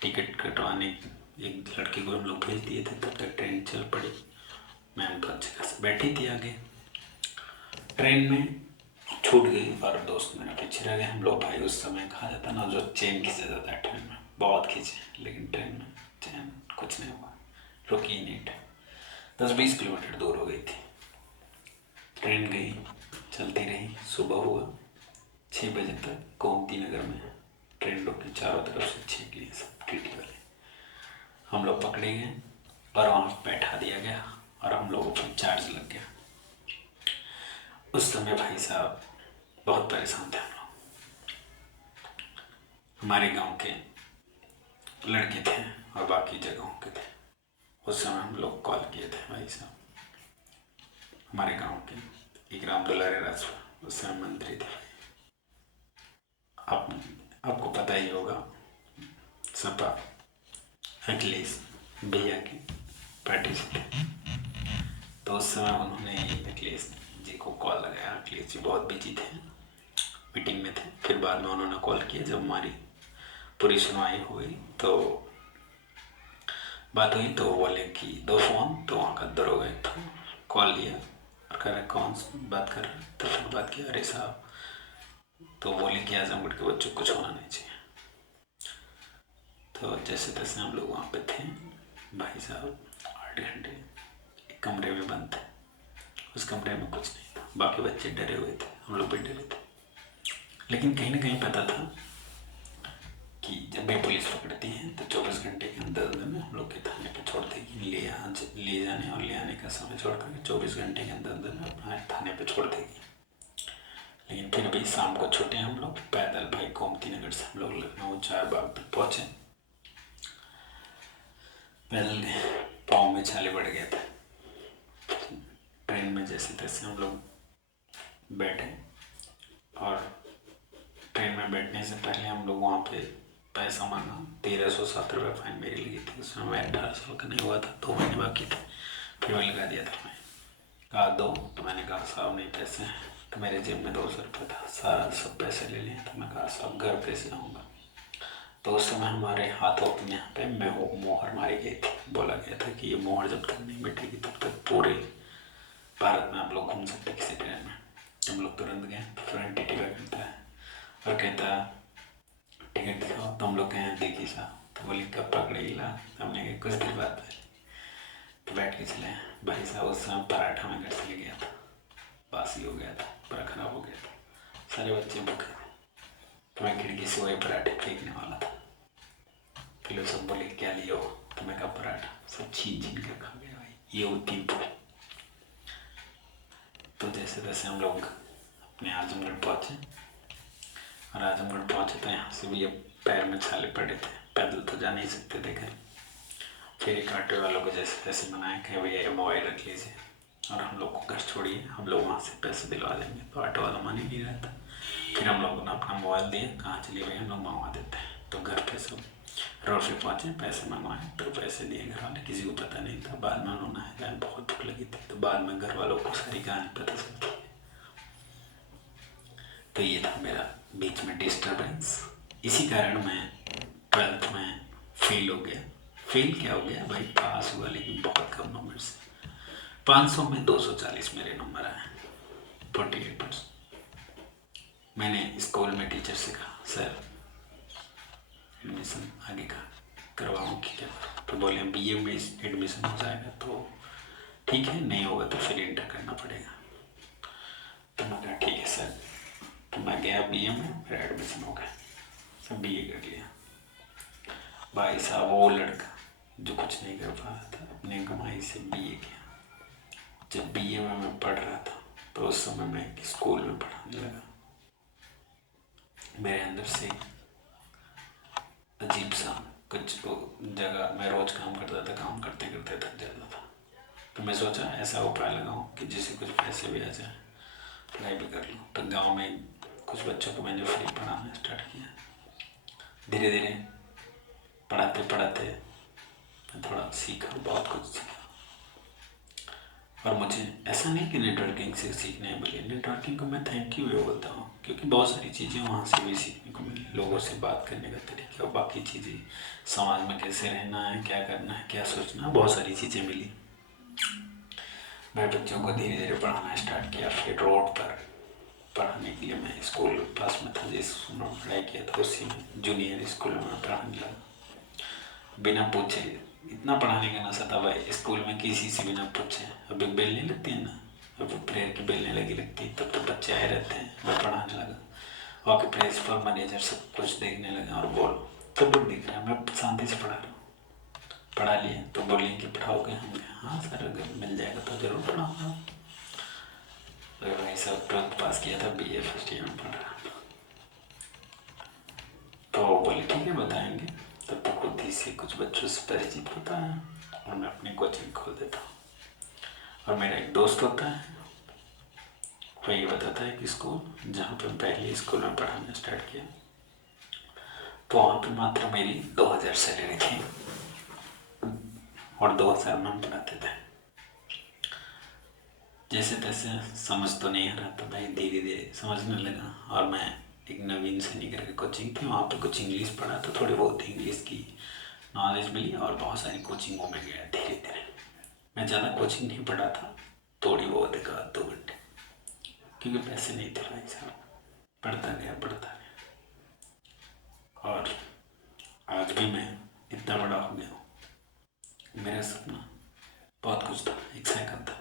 टिकट कटवाने एक लड़के को हम लोग भेज दिए थे, तब तक ट्रेन चल पड़ी। मैम तो अच्छे खासे बैठी थी आगे, ट्रेन में छूट गई और दोस्त मेरा पीछे रह गया। हम लोग भाई उस समय कहा जाता ना, जो चेन खींचा जाता है ट्रेन में, बहुत खींचे, लेकिन ट्रेन में चैन कुछ नहीं हुआ, रुकी ही नहीं ट्रेन। 10-20 किलोमीटर दूर हो गई थी ट्रेन, गई चलती रही। सुबह हुआ 6 बजे तक गोमती नगर में ट्रेन रुकी, चारों तरफ से छींक लिए सब टीटी वाले। हम लोग पकड़े गए और वहाँ बैठा दिया गया, और हम लोगों पर चार्ज लग गया। उस समय भाई साहब बहुत परेशान थे हम लोग। हमारे गांव के लड़के थे और बाकी जगहों के थे। उस समय हम लोग कॉल किए थे भाई साहब हमारे गांव के एक राम दुलारे राजभर, उस समय मंत्री थे। आप आपको पता ही होगा, सपा अखिलेश भैया की पार्टी से थे। तो उस समय उन्होंने अखिलेश जी को कॉल लगाया। अखिलेश जी बहुत बिजी थे, मीटिंग में थे। फिर बाद में उन्होंने कॉल किया, जब हमारी पूरी सुनवाई हुई तो बात हुई, तो बोले कि दो फोन। तो वहाँ का दरोगा एक था, कॉल लिया और कह रहे कौन बात कर रहे हैं। तो फिर बात किया, अरे साहब। तो बोले कि आजमगढ़ के बच्चों को कुछ होना नहीं चाहिए। तो जैसे तैसे हम लोग वहाँ पे थे। भाई साहब 8 घंटे एक कमरे में बंद थे। उस कमरे में कुछ नहीं था, बाकी बच्चे डरे हुए थे, हम लोग भी डरे थे। लेकिन कहीं ना कहीं पता था कि जब भी पुलिस पकड़ती है तो 24 घंटे के अंदर अंदर में हम लोग के थाने पे छोड़ देगी। ले जाने और ले आने का समय छोड़ कर 24 घंटे के अंदर अंदर में अपना थाने पे छोड़ देगी। लेकिन फिर भी शाम को छूटे हम लोग पैदल, भाई गोमती नगर से हम लोग लखनऊ चारबाग तक पहुँचे। पैदल गए, पाँव में छाले पड़ गए थे। ट्रेन में जैसे तैसे हम लोग बैठे, और ट्रेन में बैठने से पहले हम लोग वहाँ पे पैसा मांगा। 1307 रुपये फाइन मेरी लगी थी। उसमें मैं 18 साल का नहीं हुआ था, 2 महीने बाकी थे। फिर मैं लगा दिया था। मैं कहा दो, तो मैंने कहा साहब नहीं पैसे हैं। तो मेरे जेब में 200 रुपये था, सारा सब पैसे ले लिए। तो मैं कहा साहब घर कैसे आऊँगा। तो उस समय हमारे हाथों पे यहाँ पे मोहर मारी गई थी। बोला गया था कि ये मोहर जब तक नहीं मिटेगी तब तक पूरे भारत में आप लोग घूम सकते किसी ट्रेन में। हम लोग तुरंत गए, तुरंत टिकट करता है और कहता टिकट दिखाओ। तो हम लोग कहें देखिए साहब। तो बोली कब पकड़ेगा। हमने कहा कुछ देर बाद। तो बैठ के चले। भाई साहब उस समय पराठा में घर से ले गया था, बासी हो गया था, पूरा खराब हो गया था, सारे बच्चे भूखे थे। तो मैं खिड़की से वही पराठे फेंकने वाला था। फिर लोग सब बोले क्या लियो। तो मैं कहा पराठा। सब छीन छीन कर खा गया भाई, ये होती है। तो जैसे तैसे हम लोग अपने आजमगढ़ पहुँचे, और आजमगढ़ पहुँचे तो यहाँ से भी अब पैर में छाले पड़े थे, पैदल तो जा नहीं सकते थे घर। फिर एक ऑटो वालों को जैसे तैसे मनाया कि भैया ये मोबाइल रख लीजिए और हम लोग को घर छोड़िए, हम लोग वहाँ से पैसे दिलवा देंगे। तो ऑटो वाला मान ही नहीं रहा था। फिर हम लोगों ने अपना मोबाइल दिया, कहाँ चलिए भैया हम लोग मंगवा देते हैं। तो घर पे सब रोड पे पहुँचे, पैसे मंगवाए। तो पैसे दिए घर वाले, किसी को पता नहीं था। बाद में उन्होंने कहा बहुत भूख लगी थी। तो बाद में घर वालों को सारी कहानी पता चलती है। तो ये था मेरा बीच में डिस्टर्बेंस। इसी कारण मैं 12th में फेल हो गया। फेल क्या हो गया भाई, पास हुआ लेकिन बहुत कम नंबर से। 500 में 240 मेरे नंबर आए, 48%। मैंने स्कूल में टीचर से कहा सर एडमिशन आगे का करवाऊँ कि क्या। तो बोले बीए में एडमिशन हो जाएगा तो ठीक है, नहीं होगा तो फिर इंटर करना पड़ेगा। तो मैं कहा ठीक है सर। तो मैं गया बीए में, फिर एडमिशन हो गया, बीए कर लिया। भाई साहब वो लड़का जो कुछ नहीं कर पा रहा था, अपने कमाई से बीए किया। जब बीए में मैं पढ़ रहा था तो उस समय मैं एक स्कूल में पढ़ाने लगा। मेरे अंदर से अजीब सा कुछ जगह, मैं रोज काम करता था, काम करते करते थक जाता था। तो मैं सोचा ऐसा उपाय लगाऊं कि जिससे कुछ पैसे भी आ जाए, पढ़ाई भी कर लूँ। तो गांव में कुछ बच्चों को मैंने फ्री पढ़ाना स्टार्ट किया। धीरे धीरे पढ़ाते पढ़ाते मैं थोड़ा सीखा, बहुत कुछ सीखा। और मुझे ऐसा नहीं कि नेटवर्किंग से सीखने मिले, नेटवर्किंग को मैं थैंक यू बोलता हूँ, क्योंकि बहुत सारी चीज़ें वहाँ से भी सीखने को मिली। लोगों से बात करने का तरीका, बाकी चीज़ें, समाज में कैसे रहना है, क्या करना है, क्या सोचना है, बहुत सारी चीज़ें मिली। मैं बच्चों को धीरे धीरे पढ़ाना स्टार्ट किया। फिर रोड पर पढ़ाने के लिए मैं स्कूल पास में था, जिस स्कूल में पढ़ाई किया था उसी में जूनियर स्कूल में पढ़ाने लगा। बिना पूछे इतना पढ़ाने का नशा था भाई, स्कूल में किसी से बिना पूछे। अभी बेलने लगती है ना, अब प्रेयर की बेलने लगी लगती, तब तो बच्चे आए रहते हैं। मैं पढ़ाने लगा, वहाँ के प्रिंसिपल मैनेजर सब कुछ देखने लगे और बोल सब कुछ दिख रहा है, मैं शांति से पढ़ा रहा हूँ। पढ़ा लिए तो बोलिए कि पढ़ाओगे, हम हाँ सर अगर मिल जाएगा तो जरूर पढ़ाऊँगा। तो भाई सब 12th पास किया था, बीए फर्स्ट ईयर में पढ़ रहा। तो बोले ठीक है बताएंगे। तब तक खुद ही से कुछ बच्चों से परिचित होता है और मैं अपनी कोचिंग खोल देता हूँ। और मेरा एक दोस्त होता है, वही बताता है कि स्कूल जहाँ पे पहले स्कूल में पढ़ाना स्टार्ट किया तो वहाँ पे मात्र मेरी 2000 सैलरी थी और 2000 में हम पढ़ाते थे। जैसे तैसे समझ तो नहीं आ रहा तो भाई धीरे धीरे समझने लगा और मैं एक नवीन सैनी करके कोचिंग थी वहाँ पे कुछ इंग्लिश पढ़ा तो थोड़ी बहुत इंग्लिश की नॉलेज मिली और बहुत सारी कोचिंगों में गया धीरे धीरे। मैं ज़्यादा कोचिंग नहीं पढ़ा था, थोड़ी बहुत 1-2 घंटे, क्योंकि पैसे नहीं थे भाई साहब। पढ़ता गया और आज भी मैं इतना बड़ा हो गया हूँ। मेरा सपना बहुत कुछ था, एक साइकिल था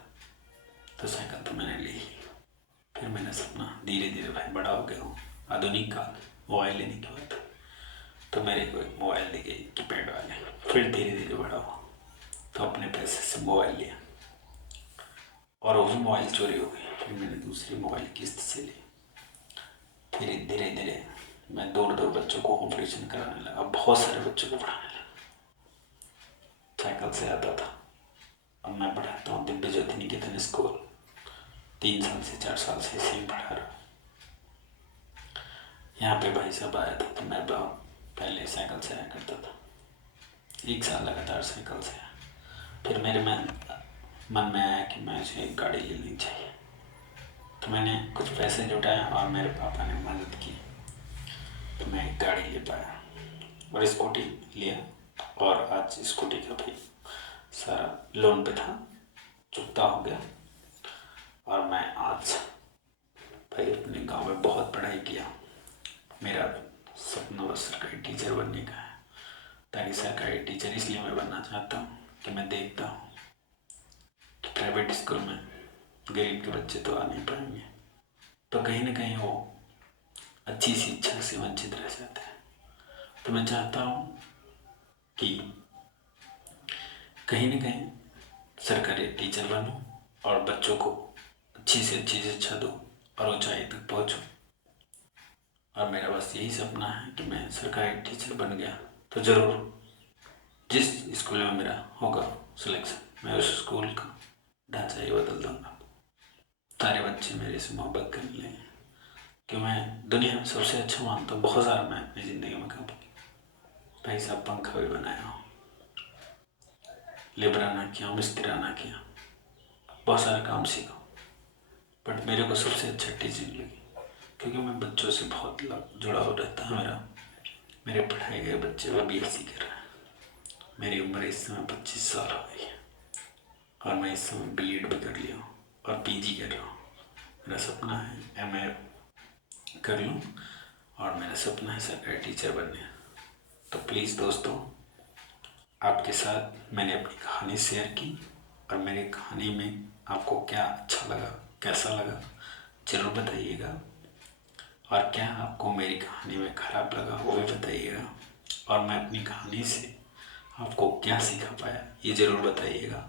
तो साइकिल तो मैंने ली। फिर मेरा सपना धीरे धीरे भाई बड़ा हो गया हूँ। आधुनिक काल मोबाइल लेने के बाद तो मेरे को एक मोबाइल दी गई कीपैड वाले। फिर धीरे धीरे बड़ा हुआ तो अपने पैसे से मोबाइल लिया और वो भी मोबाइल चोरी हो गई। फिर मैंने दूसरी मोबाइल किस्त से ली। फिर धीरे धीरे मैं दौड़ बच्चों को ऑपरेशन कराने लगा, बहुत सारे बच्चों को पढ़ाने लगा। साइकिल से आता था। अब मैं पढ़ाता हूँ दिव्य ज्योति निकेतन स्कूल, 3 साल से 4 साल से इसे ही पढ़ा रहा। यहाँ पे भाई साहब आया था तो मैं पहले साइकिल से आया करता था, 1 साल लगातार साइकिल से आया। फिर मेरे मन में आया कि मैं उसे एक गाड़ी लेनी चाहिए तो मैंने कुछ पैसे जुटाए और मेरे पापा ने मदद की तो मैं एक गाड़ी ले पाया और स्कूटी लिया। और आज स्कूटी का भी सारा लोन पे था, चुकता हो गया। और मैं आज भाई अपने गांव में बहुत पढ़ाई किया। मेरा सपना बस सरकारी टीचर बनने का है, ताकि सरकारी टीचर इसलिए मैं बनना चाहता हूँ कि मैं देखता हूँ कि प्राइवेट स्कूल में गरीब के बच्चे तो आ नहीं पाएंगे तो कहीं ना कहीं वो अच्छी शिक्षा से वंचित रह जाते हैं। तो मैं चाहता हूँ कि कहीं ना कहीं सरकारी टीचर बनूं और बच्चों को अच्छी से अच्छी शिक्षा दूं और ऊंचाई तक पहुँचूं। और मेरा बस यही सपना है कि मैं सरकारी टीचर बन गया तो ज़रूर जिस स्कूल में मेरा होगा सिलेक्शन, मैं उस स्कूल का ढांचा ही बदल दूंगा। सारे बच्चे मेरे से मोहब्बत करने लगेंगे कि मैं दुनिया में सबसे अच्छा मानता हूँ। बहुत सारा मैं अपनी ज़िंदगी में काम भाई साहब पंखा भी बनाया हूँ, लेबराना किया हूँ, मिस्त्रियाना किया, बहुत सारा काम सीखा। बट मेरे को सबसे अच्छा टीचिंग लगी क्योंकि मैं बच्चों से बहुत जुड़ाव रहता है मेरा। मेरे पढ़ाए गए बच्चे वो BSc कर रहे हैं। मेरी उम्र इस समय 25 साल हो गई है और मैं इस समय B.Ed भी कर लिया हूँ और PG कर रहा हूँ। मेरा सपना है MA कर लूँ और मेरा सपना है सरकारी टीचर बनने। तो प्लीज़ दोस्तों, आपके साथ मैंने अपनी कहानी शेयर की और मेरी कहानी में आपको क्या अच्छा लगा, कैसा लगा, ज़रूर बताइएगा। और क्या आपको मेरी कहानी में ख़राब लगा वो भी बताइएगा। और मैं अपनी कहानी से आपको क्या सिखा पाया ये ज़रूर बताइएगा।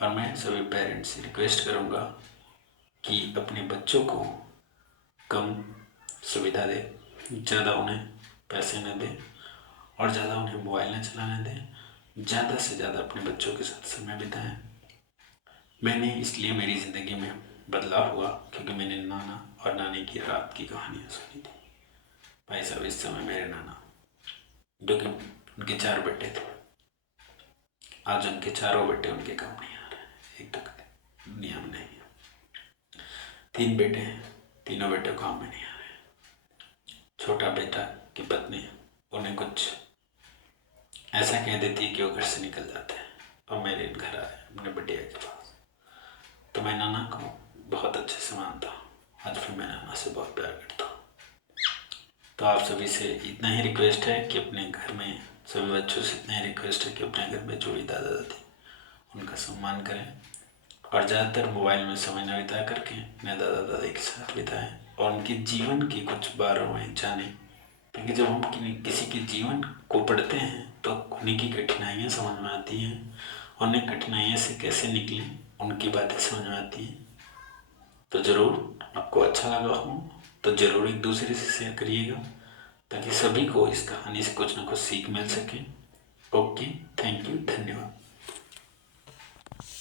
और मैं सभी पेरेंट्स से रिक्वेस्ट करूँगा कि अपने बच्चों को कम सुविधा दें, ज़्यादा उन्हें पैसे न दें और ज़्यादा उन्हें मोबाइल न चलाने दें। ज़्यादा से ज़्यादा अपने बच्चों के साथ समय बिताएं। मैंने इसलिए मेरी ज़िंदगी में बदलाव हुआ क्योंकि मैंने नाना और नानी की रात की कहानियाँ सुनी थी। भाई साहब इस समय मेरे नाना, जो कि उनके 4 बेटे थे, आज उनके चारों बेटे उनके काम नहीं आ रहे, एक तक दुनिया में नहीं है। 3 बेटे हैं, तीनों बेटे काम में नहीं आ रहे। छोटा बेटा की पत्नी उन्हें कुछ ऐसा कह देती है कि वो घर से निकल जाते हैं और मेरे घर आए अपने बिटिया के पास। तो मैं नाना को बहुत अच्छे से मानता हूँ, आज भी मैं नाना से बहुत प्यार करता हूँ। तो आप सभी से इतना ही रिक्वेस्ट है कि अपने घर में सभी बच्चों से इतना ही रिक्वेस्ट है कि अपने घर में जो भी दादा दादी उनका सम्मान करें और ज़्यादातर मोबाइल में समय न बिता करके अपने दादा दादी के साथ बिताएं और उनके जीवन की कुछ बारें जानें। क्योंकि जब हम किसी के जीवन को पढ़ते हैं तो उन्हीं की कठिनाइयाँ समझ में आती हैं, उन्हें कठिनाइयों से कैसे निकलें उनकी बातें समझ में आती हैं। तो ज़रूर आपको अच्छा लगा हो तो ज़रूर एक दूसरे से शेयर करिएगा ताकि सभी को इस कहानी से कुछ ना कुछ सीख मिल सके। ओके, थैंक यू, धन्यवाद।